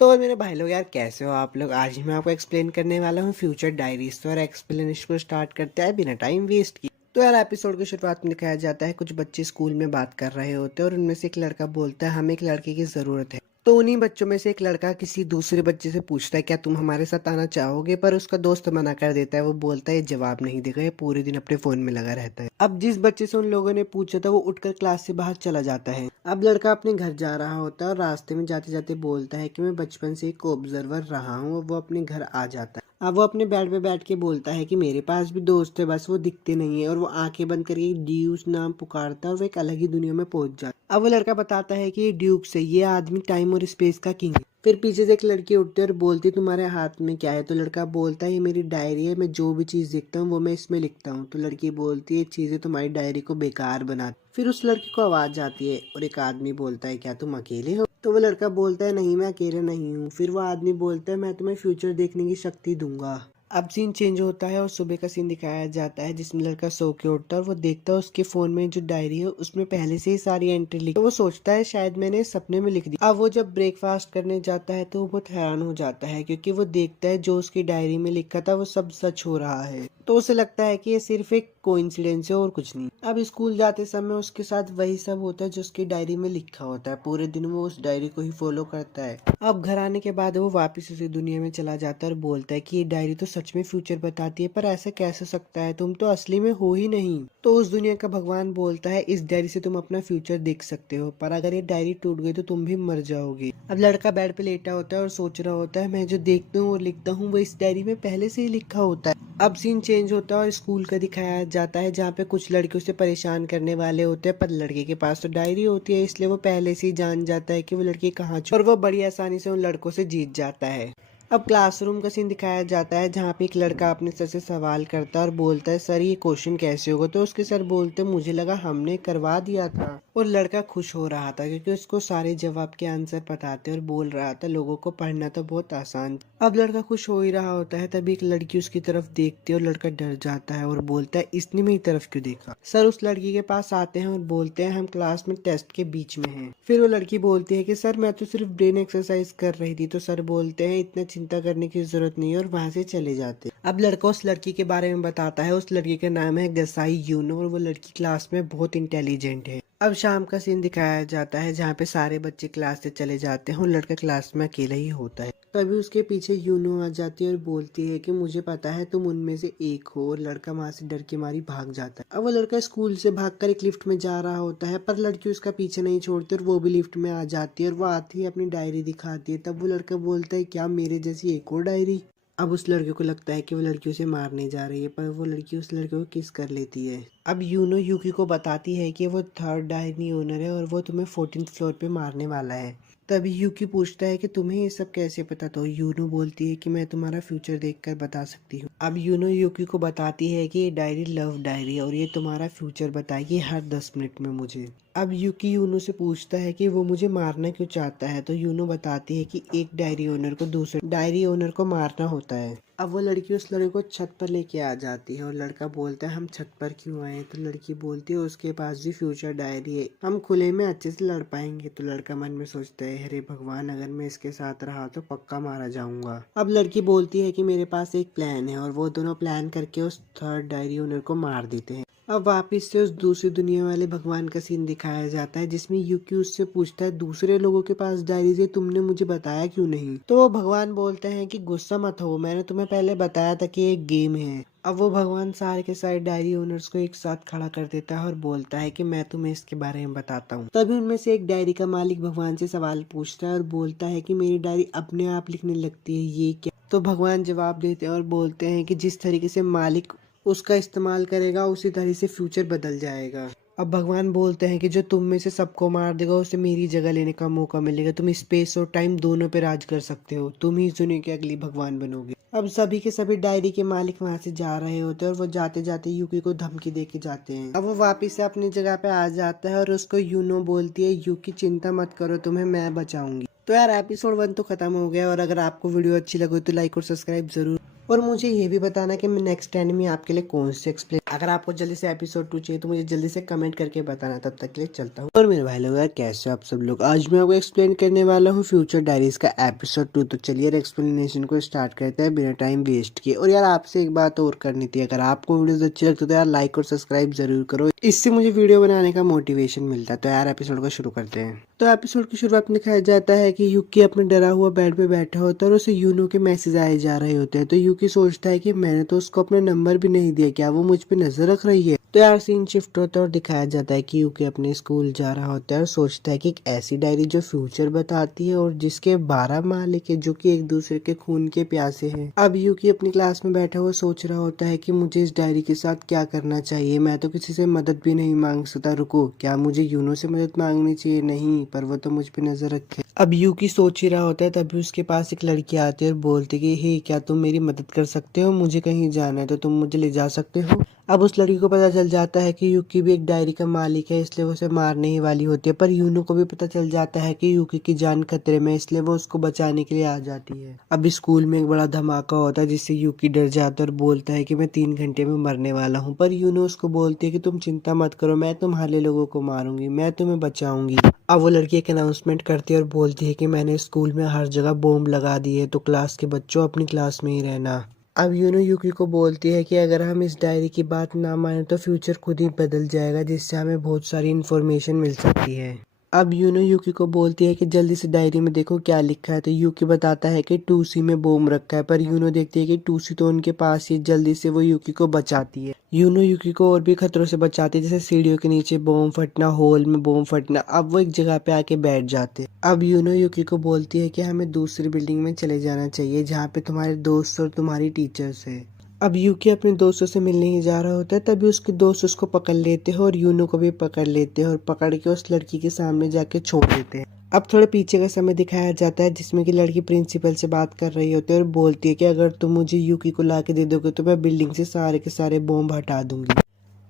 तो मेरे भाई लोग यार, कैसे हो आप लोग। आज मैं आपको एक्सप्लेन करने वाला हूँ फ्यूचर डायरीज। तो यार एक्सप्लेनेशन को स्टार्ट करते हैं बिना टाइम वेस्ट किए। तो यार एपिसोड की शुरुआत में दिखाया जाता है कुछ बच्चे स्कूल में बात कर रहे होते हैं और उनमें से एक लड़का बोलता है हमें एक लड़के की जरूरत है। तो उन्हीं बच्चों में से एक लड़का किसी दूसरे बच्चे से पूछता है क्या तुम हमारे साथ आना चाहोगे, पर उसका दोस्त मना कर देता है। वो बोलता है जवाब नहीं देगा, ये पूरे दिन अपने फोन में लगा रहता है। अब जिस बच्चे से उन लोगों ने पूछा था वो उठकर क्लास से बाहर चला जाता है। अब लड़का अपने घर जा रहा होता है और रास्ते में जाते जाते बोलता है कि मैं बचपन से एक ऑब्जर्वर रहा हूँ। और वो अपने घर आ जाता है। अब वो अपने बेड पे बैठ के बोलता है कि मेरे पास भी दोस्त है, बस वो दिखते नहीं है। और वो आंखें बंद करके ड्यूस नाम पुकारता है और वो एक अलग ही दुनिया में पहुंच जाता है। अब वो लड़का बताता है कि ये ड्यूक से ये आदमी टाइम और स्पेस का किंग है। फिर पीछे से एक लड़की उठती है और बोलती तुम्हारे हाथ में क्या है। तो लड़का बोलता है ये मेरी डायरी है, मैं जो भी चीज देखता हूँ वो मैं इसमें लिखता हूँ। तो लड़की बोलती है ये चीजें तुम्हारी डायरी को बेकार बना। फिर उस लड़की को आवाज आती है और एक आदमी बोलता है क्या तुम अकेले हो। तो वो लड़का बोलता है नहीं, मैं अकेले नहीं हूँ। फिर वो आदमी बोलता है मैं तुम्हें फ्यूचर देखने की शक्ति दूंगा। अब सीन चेंज होता है और सुबह का सीन दिखाया जाता है जिसमें लड़का सो के उठता है और वो देखता है उसके फोन में जो डायरी है उसमें पहले से ही सारी एंट्री लिखी। तो वो सोचता है शायद मैंने सपने में लिख दी। अब वो जब ब्रेकफास्ट करने जाता है तो वो बहुत हैरान हो जाता है क्योंकि वो देखता है जो उसकी डायरी में लिखा था वो सब सच हो रहा है। तो उसे लगता है कि ये सिर्फ एक कोइंसिडेंस है और कुछ नहीं। अब स्कूल जाते समय उसके साथ वही सब होता है जो उसकी डायरी में लिखा होता है। पूरे दिन वो उस डायरी को ही फॉलो करता है। अब घर आने के बाद वो वापस उसी दुनिया में चला जाता है और बोलता है कि ये डायरी तो सच में फ्यूचर बताती है, पर ऐसा कैसे हो सकता है, तुम तो असली में हो ही नहीं। तो उस दुनिया का भगवान बोलता है इस डायरी से तुम अपना फ्यूचर देख सकते हो, पर अगर ये डायरी टूट गई तो तुम भी मर जाओगे। अब लड़का बेड पे लेटा होता है और सोच रहा होता है मैं जो देखता हूँ और लिखता हूँ वो इस डायरी में पहले से ही लिखा होता है। अब सीन चेंज होता है और स्कूल का दिखाया जाता है जहाँ पे कुछ लड़के उसे परेशान करने वाले होते हैं, पर लड़के के पास तो डायरी होती है इसलिए वो पहले से ही जान जाता है कि वो लड़की कहाँ और वो बड़ी आसानी से उन लड़कों से जीत जाता है। अब क्लासरूम का सीन दिखाया जाता है जहाँ पे एक लड़का अपने सर से सवाल करता है और बोलता है सर ये क्वेश्चन कैसे होगा। तो उसके सर बोलते मुझे लगा हमने करवा दिया था। और लड़का खुश हो रहा था क्योंकि उसको सारे जवाब के आंसर पता थे और बोल रहा था लोगों को पढ़ना तो बहुत आसान था। अब लड़का खुश हो ही रहा होता है तभी एक लड़की उसकी तरफ देखती है और लड़का डर जाता है और बोलता है इसने मेरी तरफ क्यों देखा। सर उस लड़की के पास आते हैं और बोलते हैं हम क्लास में टेस्ट के बीच में हैं। फिर वो लड़की बोलती है कि सर मैं तो सिर्फ ब्रेन एक्सरसाइज कर रही थी। तो सर बोलते हैं इतना चिंता करने की जरूरत नहीं है और वहां से चले जाते। अब लड़का उस लड़की के बारे में बताता है। उस लड़की का नाम है गसाई यूनो और वो लड़की क्लास में बहुत इंटेलिजेंट है। अब शाम का सीन दिखाया जाता है जहाँ पे सारे बच्चे क्लास से चले जाते हैं और लड़का क्लास में अकेला ही होता है। तभी उसके पीछे यूनो आ जाती है और बोलती है कि मुझे पता है तुम उनमें से एक हो। और लड़का वहां से डर के मारी भाग जाता है। अब वो लड़का स्कूल से भागकर एक लिफ्ट में जा रहा होता है, पर लड़की उसका पीछे नहीं छोड़ती और वो भी लिफ्ट में आ जाती है और वो आती है अपनी डायरी दिखाती है। तब वो लड़का बोलता है क्या मेरे जैसी एक और डायरी। अब उस लड़के को लगता है कि वो लड़की उसे मारने जा रही है, पर वो लड़की उस लड़के को किस कर लेती है। अब यूनो यूकी को बताती है कि वो थर्ड डायनी ओनर है और वो तुम्हें 14th फ्लोर पे मारने वाला है। तभी यूकी पूछता है कि तुम्हें ये सब कैसे पता। तो यूनो बोलती है कि मैं तुम्हारा फ्यूचर देखकर बता सकती हूँ। अब यूनो यूकी को बताती है कि ये डायरी लव डायरी है और ये तुम्हारा फ्यूचर बताएगी हर 10 मिनट में मुझे। अब यूकी यूनो से पूछता है कि वो मुझे मारना क्यों चाहता है। तो यूनो बताती है कि एक डायरी ओनर को दूसरे डायरी ओनर को मारना होता है। अब वो लड़की उस लड़के को छत पर लेके आ जाती है और लड़का बोलता है हम छत पर क्यों आए। तो लड़की बोलती है उसके पास भी फ्यूचर डायरी है, हम खुले में अच्छे से लड़ पाएंगे। तो लड़का मन में सोचता है अरे भगवान अगर मैं इसके साथ रहा तो पक्का मारा जाऊंगा। अब लड़की बोलती है कि मेरे पास एक प्लान है और वो दोनों प्लान करके उस थर्ड डायरी ओनर को मार देते हैं। अब वापिस से उस दूसरी दुनिया वाले भगवान का सीन दिखाया जाता है जिसमें यूकी उससे पूछता है दूसरे लोगों के पास डायरीज है तुमने मुझे बताया क्यों नहीं। तो वो भगवान बोलते हैं कि गुस्सा मत हो, मैंने तुम्हें पहले बताया था कि एक गेम है। अब वो भगवान सारे के सारे डायरी ओनर्स को एक साथ खड़ा कर देता है और बोलता है कि मैं तुम्हें इसके बारे में बताता हूँ। तभी उनमें से एक डायरी का मालिक भगवान से सवाल पूछता है और बोलता है कि मेरी डायरी अपने आप लिखने लगती है, ये क्या। तो भगवान जवाब देते हैं और बोलते हैं कि जिस तरीके से मालिक उसका इस्तेमाल करेगा उसी तरह से फ्यूचर बदल जाएगा। अब भगवान बोलते हैं कि जो तुम में से सबको मार देगा उसे मेरी जगह लेने का मौका मिलेगा। तुम स्पेस और टाइम दोनों पे राज कर सकते हो, तुम ही इस दुनिया के अगली भगवान बनोगे। अब सभी के सभी डायरी के मालिक वहां से जा रहे होते हैं और वो जाते जाते यूकी को धमकी दे के जाते हैं। अब वो वापिस से अपनी जगह पे आ जाता है और उसको यूनो बोलती है यूकी चिंता मत करो, तुम्हें मैं बचाऊंगी। तो यार एपिसोड 1 तो खत्म हो गया और अगर आपको वीडियो अच्छी लगी तो लाइक और सब्सक्राइब जरूर। और मुझे ये भी बताना कि मैं नेक्स्ट एनिमे आपके लिए कौन से एक्सप्लेन अगर आपको जल्दी से एपिसोड 2 चाहिए तो मुझे जल्दी से कमेंट करके बताना। तब तक के लिए चलता हूँ। और मेरे भाई लोग यार, कैसे हो आप सब लोग। आज मैं आपको एक्सप्लेन करने वाला हूँ फ्यूचर डायरीज का एपिसोड 2। तो चलिए यार एक्सप्लेनेशन को स्टार्ट करते हैं बिना टाइम वेस्ट किए। और यार आपसे एक बात और करनी थी, अगर आपको वीडियोस अच्छी लगती है तो यार लाइक और सब्सक्राइब जरूर करो, इससे मुझे वीडियो बनाने का मोटिवेशन मिलता है। तो यार एपिसोड को शुरू करते हैं। तो एपिसोड की शुरुआत में दिखाया जाता है कि यूकी अपने डरा हुआ बेड पे बैठा होता है और उसे यूनो के मैसेज आए जा रहे होते हैं। तो यूकी सोचता है कि मैंने तो उसको अपना नंबर भी नहीं दिया, क्या वो मुझ पे नजर रख रही है। तो यार सीन शिफ्ट होता है और दिखाया जाता है कि यूकी अपने स्कूल जा रहा होता है और सोचता है कि एक ऐसी डायरी जो फ्यूचर बताती है और जिसके 12 मालिक है जो कि एक दूसरे के खून के प्यासे हैं। अब यूकी अपनी क्लास में बैठा हुआ सोच रहा होता है कि मुझे इस डायरी के साथ क्या करना चाहिए। मैं तो किसी से मदद भी नहीं मांग सकता, रुको क्या मुझे यूनो से मदद मांगनी चाहिए? नहीं, पर वो तो मुझ पे नजर रखे। अब यूकी सोच ही रहा होता है तभी उसके पास एक लड़की आती है और बोलती कि हे, क्या तुम मेरी मदद कर सकते हो? मुझे कहीं जाना है तो तुम मुझे ले जा सकते हो। अब उस लड़की को पता चल जाता है कि यूकी भी एक डायरी का मालिक है, इसलिए वो उसे मारने ही वाली होती है। पर यूनो को भी पता चल जाता है कि यूकी की जान खतरे में, इसलिए वो उसको बचाने के लिए आ जाती है। अब स्कूल में एक बड़ा धमाका होता है जिससे यूकी डर जाता है और बोलता है कि मैं 3 घंटे में मरने वाला हूँ। पर यूनो उसको बोलती है कि तुम चिंता मत करो, मैं तुम्हारे लोगों को मारूंगी, मैं तुम्हें बचाऊंगी। अब वो लड़की एक अनाउंसमेंट करती है और बोलती है कि मैंने स्कूल में हर जगह बॉम्ब लगा दी है, तो क्लास के बच्चों अपनी क्लास में ही रहना। अब यूनो यूकी को बोलती है कि अगर हम इस डायरी की बात ना माने तो फ्यूचर खुद ही बदल जाएगा, जिससे हमें बहुत सारी इन्फॉर्मेशन मिल सकती है। अब यूनो यूकी को बोलती है कि जल्दी से डायरी में देखो क्या लिखा है। तो यूकी बताता है कि 2C में बॉम्ब रखा है, पर यूनो देखती है कि 2C तो उनके पास ही। जल्दी से वो यूकी को बचाती है। यूनो यूकी को और भी खतरों से बचाती है, जैसे सीढ़ियों के नीचे बॉम्ब फटना, हॉल में बॉम्ब फटना। अब वो एक जगह पे आके बैठ जाते हैं। अब यूनो यूकी को बोलती है कि हमें दूसरी बिल्डिंग में चले जाना चाहिए जहाँ पे तुम्हारे दोस्त और तुम्हारी टीचर्स है। अब यूकी अपने दोस्तों से मिलने ही जा रहा होता है तभी उसके दोस्त उसको पकड़ लेते हैं और यूनो को भी पकड़ लेते हैं और पकड़ के उस लड़की के सामने जाके छोड़ देते हैं। अब थोड़े पीछे का समय दिखाया जाता है जिसमें कि लड़की प्रिंसिपल से बात कर रही होती है और बोलती है कि अगर तुम मुझे यूकी को ला के दे दोगे तो मैं बिल्डिंग से सारे के सारे बॉम्ब हटा दूंगी।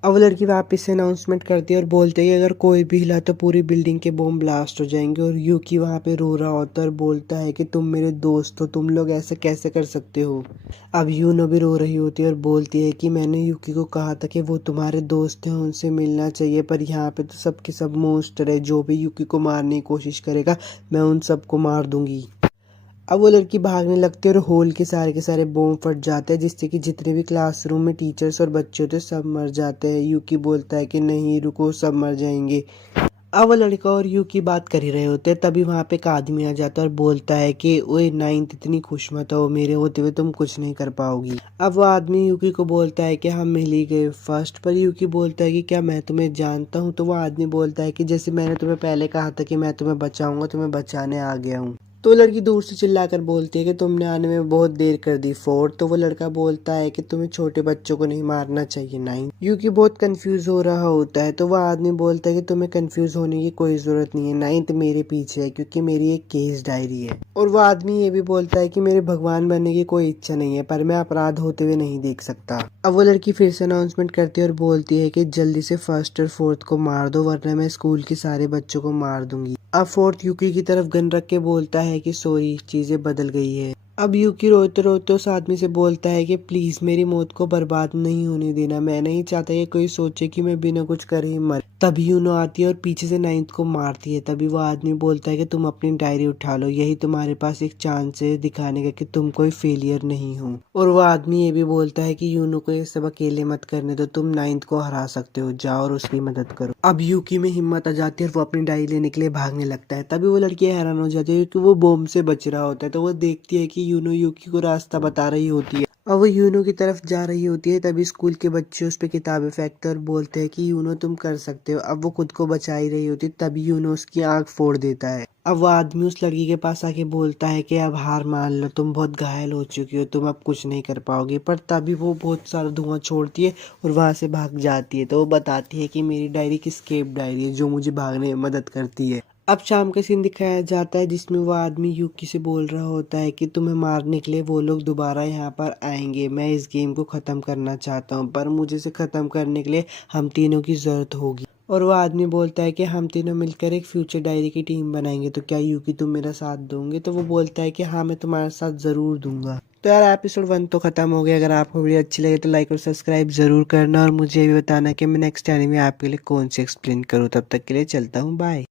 अब वो लड़की वापस से अनाउंसमेंट करती है और बोलती है कि अगर कोई भी हिला तो पूरी बिल्डिंग के बॉम्ब ब्लास्ट हो जाएंगे। और यूकी वहाँ पे रो रहा होता है और बोलता है कि तुम मेरे दोस्त हो, तुम लोग ऐसे कैसे कर सकते हो। अब यूनो भी रो रही होती है और बोलती है कि मैंने यूकी को कहा था कि वो तुम्हारे दोस्त हैं, उनसे मिलना चाहिए, पर यहाँ पे तो सबके सब मॉन्स्टर है, जो भी यूकी को मारने की कोशिश करेगा मैं उन सबको मार दूंगी। अब वो लड़की भागने लगती है और हॉल के सारे बॉम्ब फट जाते हैं, जिससे कि जितने भी क्लासरूम में टीचर्स और बच्चे होते हैं सब मर जाते हैं। यूकी बोलता है कि नहीं रुको, सब मर जाएंगे। अब वो लड़का और यूकी बात कर ही रहे होते हैं तभी वहां पे एक आदमी आ जाता है और बोलता है कि ओए नाइन्थ, इतनी खुश मत हो, मेरे होते हुए तुम कुछ नहीं कर पाओगी। अब वो आदमी यूकी को बोलता है कि हम मिल ही गए फर्स्ट। पर यूकी बोलता है कि क्या मैं तुम्हें जानता हूँ? तो वो आदमी बोलता है कि जैसे मैंने तुम्हें पहले कहा था कि मैं तुम्हें बचाऊंगा, तुम्हें बचाने आ गया हूँ। तो लड़की दूर से चिल्लाकर बोलती है कि तुमने आने में बहुत देर कर दी फोर्ड। तो वो लड़का बोलता है कि तुम्हें छोटे बच्चों को नहीं मारना चाहिए नाइन। यूकी बहुत कंफ्यूज हो रहा होता है तो वह आदमी बोलता है कि तुम्हें कंफ्यूज होने की कोई जरूरत नहीं है, नाइन्थ मेरे पीछे है क्योंकि मेरी एक केस डायरी है। और वह आदमी ये भी बोलता है कि मेरे भगवान बनने की कोई इच्छा नहीं है, पर मैं अपराध होते हुए नहीं देख सकता। अब वो लड़की फिर से अनाउंसमेंट करती है और बोलती है कि जल्दी से फर्स्ट और फोर्थ को मार दो वरना मैं स्कूल के सारे बच्चों को मार दूंगी। अब फोर्थ यूकी की तरफ गन रख के बोलता है कि सॉरी, चीजें बदल गई है। अब यूकी रोते रोते उस आदमी से बोलता है कि प्लीज मेरी मौत को बर्बाद नहीं होने देना, मैं नहीं चाहता कि कोई सोचे कि मैं बिना कुछ करे ही मर। तभी यूनो आती है और पीछे से नाइन्थ को मारती है। तभी वो आदमी बोलता है कि तुम अपनी डायरी उठा लो, यही तुम्हारे पास एक चांस है दिखाने का कि तुम कोई फेलियर नहीं हो। और वो आदमी ये भी बोलता है कि यूनो को ये सब अकेले मत करने दो, तुम नाइन्थ को हरा सकते हो, जाओ और उसकी मदद करो। अब यूकी में हिम्मत आ जाती है और वो अपनी डायरी लेने के लिए भागने लगता है। तभी वो लड़की हैरान हो जाती है क्योंकि वो बॉम्ब से बच रहा होता है। तो वो देखती है कि यूनो यूकी को रास्ता बता रही होती है। अब वो यूनो की तरफ जा रही होती है तभी स्कूल के बच्चे उस पे किताबें फेंकते और बोलते हैं कि यूनो तुम कर सकते हो। अब वो खुद को बचा ही रही होती तभी यूनो उसकी आंख फोड़ देता है। अब वो आदमी उस लड़की के पास आके बोलता है कि अब हार मान लो, तुम बहुत घायल हो चुकी हो, तुम अब कुछ नहीं कर पाओगे। पर तभी वो बहुत सारा धुआं छोड़ती है और वहां से भाग जाती है। तो वो बताती है कि मेरी डायरी की स्केप डायरी है जो मुझे भागने में मदद करती है। अब शाम का सीन दिखाया जाता है जिसमें वो आदमी यूकी से बोल रहा होता है कि तुम्हें मारने के लिए वो लोग दोबारा यहाँ पर आएंगे, मैं इस गेम को ख़त्म करना चाहता हूँ, पर मुझे इसे ख़त्म करने के लिए हम तीनों की ज़रूरत होगी। और वो आदमी बोलता है कि हम तीनों मिलकर एक फ्यूचर डायरी की टीम बनाएंगे, तो क्या यूकी तुम मेरा साथ दोगे? तो वो बोलता है कि हाँ मैं तुम्हारा साथ ज़रूर दूंगा। तो यार एपिसोड 1 तो खत्म हो गया। अगर आपको वीडियो अच्छी लगे तो लाइक और सब्सक्राइब जरूर करना और मुझे भी बताना कि मैं नेक्स्ट एनीमे आपके लिए कौन सी एक्सप्लेन करूँ। तब तक के लिए चलता हूँ, बाय।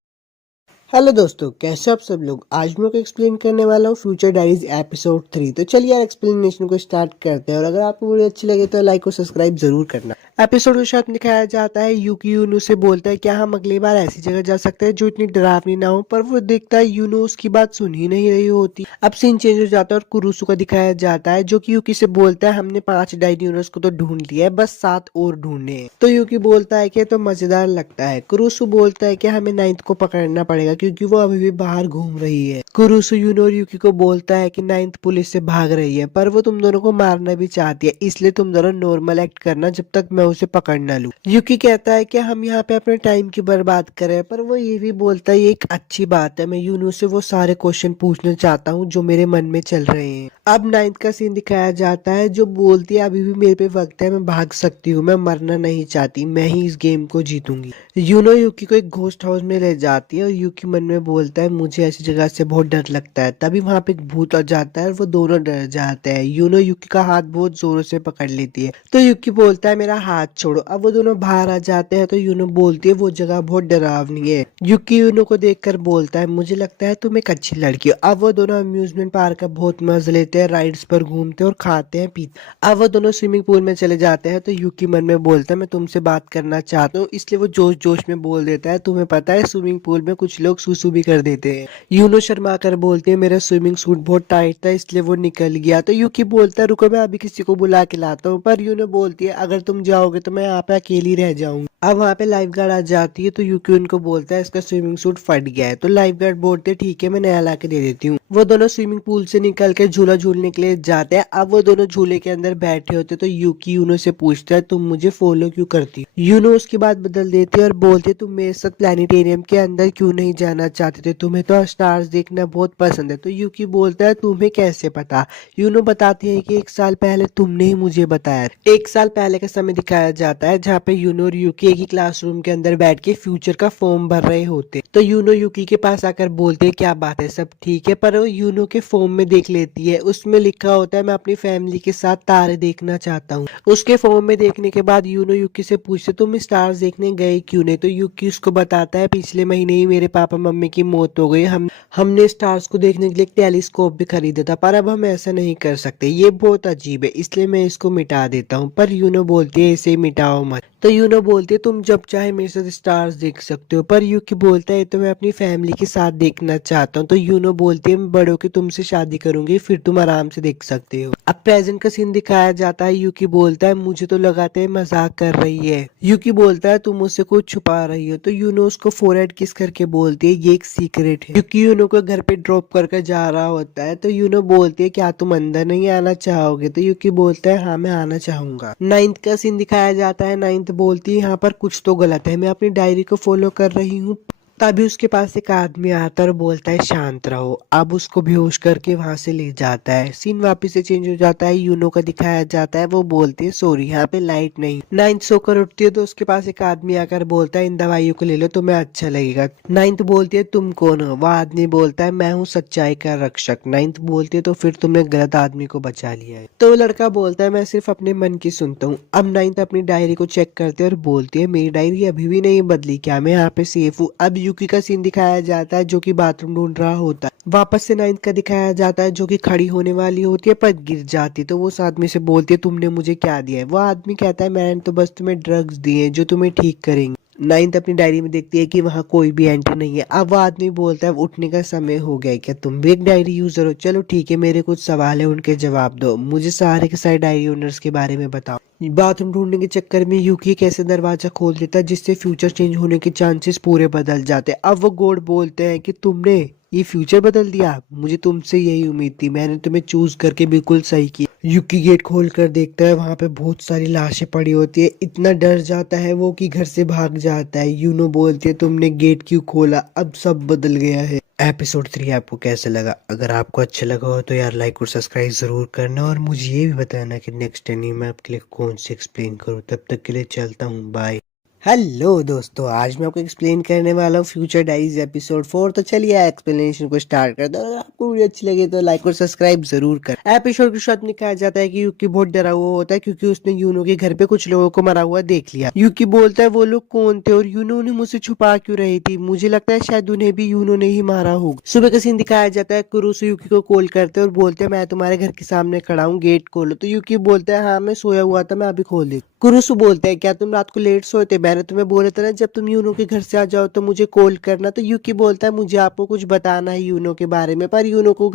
हेलो दोस्तों, कैसे हो आप सब लोग। आज मैं आपको एक्सप्लेन करने वाला हूँ फ्यूचर डायरीज एपिसोड 3। तो चलिए यार एक्सप्लेनेशन को स्टार्ट करते हैं। और अगर आपको वीडियो अच्छी लगे तो लाइक और सब्सक्राइब जरूर करना। एपिसोड के साथ दिखाया जाता है यूकी यूनू से बोलता है क्या हम अगली बार ऐसी जगह जा सकते हैं जो इतनी डरावनी ना हो, पर वो देखता है यूनू उसकी बात सुन ही नहीं रही होती। अब सीन चेंज हो जाता है और कुरुसु का दिखाया जाता है जो कि यूकी से बोलता है हमने 5 डायनासोर्स को तो ढूंढ लिया है, बस 7 और ढूंढने हैं। तो यूकी बोलता है कि तो मजेदार लगता है। कुरुसु बोलता है कि हमें 9th को पकड़ना पड़ेगा क्योंकि वो अभी भी बाहर घूम रही है। कुरुसु यूनो और यूकी को बोलता है कि 9th पुलिस से भाग रही है, पर वो तुम दोनों को मारना भी चाहती है, इसलिए तुम दोनों नॉर्मल एक्ट करना जब तक मैं उसे पकड़ ना लूं। यूकी कहता है कि हम यहाँ पे अपने टाइम की बर्बाद करें, पर वो ये भी बोलता है ये एक अच्छी बात है, मैं यूनो से वो सारे क्वेश्चन पूछना चाहता हूँ जो मेरे मन में चल रहे हैं। अब 9th का सीन दिखाया जाता है जो बोलती है अभी भी मेरे पे वक्त है, मैं भाग सकती हूँ, मैं मरना नहीं चाहती, मैं ही इस गेम को जीतूंगी। यूनो यूकी को एक घोस्ट हाउस में ले जाती है और यूकी मन में बोलता है मुझे ऐसी जगह से बहुत डर लगता है। तभी वहां पे एक भूत आ जाता है और वो दोनों डर जाते हैं। यूनो यूकी का हाथ बहुत जोरों से पकड़ लेती है तो यूकी बोलता है मेरा हाथ छोड़ो। अब वो दोनों बाहर आ जाते हैं तो यूनो बोलती है वो जगह बहुत डरावनी है। यूकी यूनो को देखकर बोलता है मुझे लगता है तुम एक अच्छी लड़की हो। अब वो दोनों अम्यूजमेंट पार्क का बहुत मजा लेते हैं, राइड्स पर घूमते और खाते हैं पीते। अब वो दोनों स्विमिंग पूल में चले जाते हैं तो यूकी मन में बोलता है मैं तुमसे बात करना चाहता हूँ, इसलिए वो जोश जोश में बोल देता है तुम्हें पता है स्विमिंग पूल में कुछ लोग सुसु भी कर देते हैं। यूनो शर्मा कर बोलते हैं मेरा स्विमिंग सूट बहुत टाइट था इसलिए वो निकल गया। तो यूकी बोलता है रुको मैं अभी किसी को बुला के लाता हूँ, पर यूनो बोलती है अगर तुम जाओगे तो मैं यहाँ पे अकेली रह जाऊंगी। अब वहाँ पे लाइफ गार्ड आ जाती है तो यूकी उनको बोलता है इसका स्विमिंग सूट फट गया है। तो लाइफ गार्ड बोलते हैं ठीक है मैं नया ला के दे देती हूँ। वो दोनों स्विमिंग पूल से निकल के झूला झूलने के लिए जाते हैं। अब वो दोनों झूले के अंदर बैठे होते तो यूकी यूनो से पूछता है तुम मुझे फॉलो क्यों करती हो। यूनो उसकी बात बदल देती है और बोलती है तुम मेरे साथ प्लानिटेरियम के अंदर क्यों नहीं जाना चाहते थे, तुम्हें तो स्टार्स देखना बहुत पसंद है। तो यूकी बोलता है तुम्हें कैसे पता। यूनो बताती है कि 1 साल पहले तुमने ही मुझे बताया। 1 साल पहले का समय दिखाया जाता है जहाँ पे यूनो और यूकी एक ही क्लासरूम के अंदर बैठ के फ्यूचर का फॉर्म भर रहे होते। तो यूनो यूकी के पास आकर बोलते हैं क्या बात है सब ठीक है, पर वो यूनो के फॉर्म में देख लेती है उसमें लिखा होता है मैं अपनी फैमिली के साथ तारे देखना चाहता हूँ। उसके फॉर्म में देखने के बाद यूनो यूकी से पूछते तुम स्टार्स देखने गए क्यों नहीं। तो यूकी उसको बताता है पिछले महीने ही मेरे पापा मम्मी की मौत हो गई, हमने स्टार्स को देखने के लिए एक टेलीस्कोप भी खरीदा था, पर अब हम ऐसा नहीं कर सकते, ये बहुत अजीब है इसलिए मैं इसको मिटा देता हूँ। पर यूनो बोलती है इसे मिटाओ मत। तो यूनो बोलती है तुम जब चाहे मेरे साथ स्टार्स देख सकते हो, पर यूकी बोलता है तो मैं अपनी फैमिली के साथ देखना चाहता हूँ। तो यूनो बोलती है मैं बड़ों की तुमसे शादी करूंगी फिर तुम आराम से देख सकते हो। अब प्रेजेंट का सीन दिखाया जाता है। यूकी बोलता है मुझे तो लगाते है मजाक कर रही है। यूकी बोलता है तुम मुझसे कुछ छुपा रही हो। तो यूनो उसको फोरहेड किस करके बोलती है ये एक सीक्रेट है। यूकी यूनो को घर पे ड्रॉप करके जा रहा होता है तो यूनो बोलती है क्या तुम अंदर नहीं आना चाहोगे। तो यूकी बोलता है हाँ मैं आना चाहूंगा। 9th का सीन दिखाया जाता है। 9th बोलती है यहाँ पर कुछ तो गलत है, मैं अपनी डायरी को फॉलो कर रही हूँ। तभी उसके पास एक आदमी आता है और बोलता है शांत रहो। अब उसको बेहोश करके वहां से ले जाता है। सीन वापस से चेंज हो जाता है। यूनो का दिखाया जाता है वो बोलती है सॉरी यहाँ पे लाइट नहीं। 9th सोकर उठती है तो उसके पास एक आदमी आकर बोलता है इन दवाइयों को ले लो तुम्हें अच्छा लगेगा। 9th बोलती है तुम कौन हो। वह आदमी बोलता है मैं हूँ सच्चाई का रक्षक। 9th बोलती है तो फिर तुमने गलत आदमी को बचा लिया है। तो लड़का बोलता है मैं सिर्फ अपने मन की सुनता हूँ। अब 9th अपनी डायरी को चेक करते है और बोलती है मेरी डायरी अभी भी नहीं बदली, क्या मैं यहाँ पे सेफ हूँ। अब यूकी का सीन दिखाया जाता है जो कि बाथरूम ढूंढ रहा होता है। वापस से 9th का दिखाया जाता है जो कि खड़ी होने वाली होती है पर गिर जाती है। तो वो उस आदमी से बोलती है तुमने मुझे क्या दिया है। वो आदमी कहता है मैंने तो बस तुम्हें ड्रग्स दिए हैं जो तुम्हें ठीक करेंगे। 9th अपनी डायरी में देखती है कि वहाँ कोई भी एंट्री नहीं है। अब वो आदमी बोलता है उठने का समय हो गया है, क्या तुम भी एक डायरी यूजर हो। चलो ठीक है मेरे कुछ सवाल है उनके जवाब दो, मुझे सारे के सारे डायरी ओनर्स के बारे में बताओ। बाथरूम ढूंढने के चक्कर में यूकी कैसे दरवाजा खोल देता है जिससे फ्यूचर चेंज होने के चांसेस पूरे बदल जाते हैं। अब वो गॉड बोलते हैं कि तुमने ये फ्यूचर बदल दिया, मुझे तुमसे यही उम्मीद थी, मैंने तुम्हें चूज करके बिल्कुल सही किया। यूकी गेट खोल कर देखता है वहां पे बहुत सारी लाशें पड़ी होती है। इतना डर जाता है वो कि घर से भाग जाता है। यूनो बोलती है तुमने गेट क्यों खोला, अब सब बदल गया है। एपिसोड 3 आपको कैसे लगा। अगर आपको अच्छा लगा हो तो यार लाइक और सब्सक्राइब जरूर करना और मुझे ये भी बताना कि नेक्स्ट एनीमे मैं आपके लिए कौन सी एक्सप्लेन करूँ। तब तक के लिए चलता हूँ, बाय। हेलो दोस्तों, आज मैं आपको एक्सप्लेन करने वाला हूँ फ्यूचर डायरीज एपिसोड 4। तो चलिए एक्सप्लेनेशन को स्टार्ट करते हैं। अगर आपको वीडियो अच्छी लगे तो लाइक और सब्सक्राइब जरूर कर। एपिसोड की शुरुआत में कहा जाता है कि यूकी बहुत डरा हुआ होता है क्योंकि उसने यूनो के घर पे कुछ लोगों को मरा हुआ देख लिया। यूकी बोलता है वो लोग कौन थे और यूनो ने मुझसे छुपा क्यों रही थी। मुझे लगता है शायद उन्हें भी यूनो ने ही मारा होगा। सुबह का सीन दिखाया जाता है। कुरुसु यूकी को कॉल करते हैं और बोलते हैं मैं तुम्हारे घर के सामने खड़ा हूँ, गेट खोलो। तो यूकी बोलता है हाँ मैं सोया हुआ था, मैं अभी खोल देता। कुरुसु बोलता है क्या तुम रात को लेट सोए थे? मैंने तुम्हें बोला था ना जब तुम यूनो के घर से आ जाओ तो मुझे कॉल करना। तो यूकी बोलता है मुझे आपको कुछ बताना है यूनो के बारे में। पर यूनो को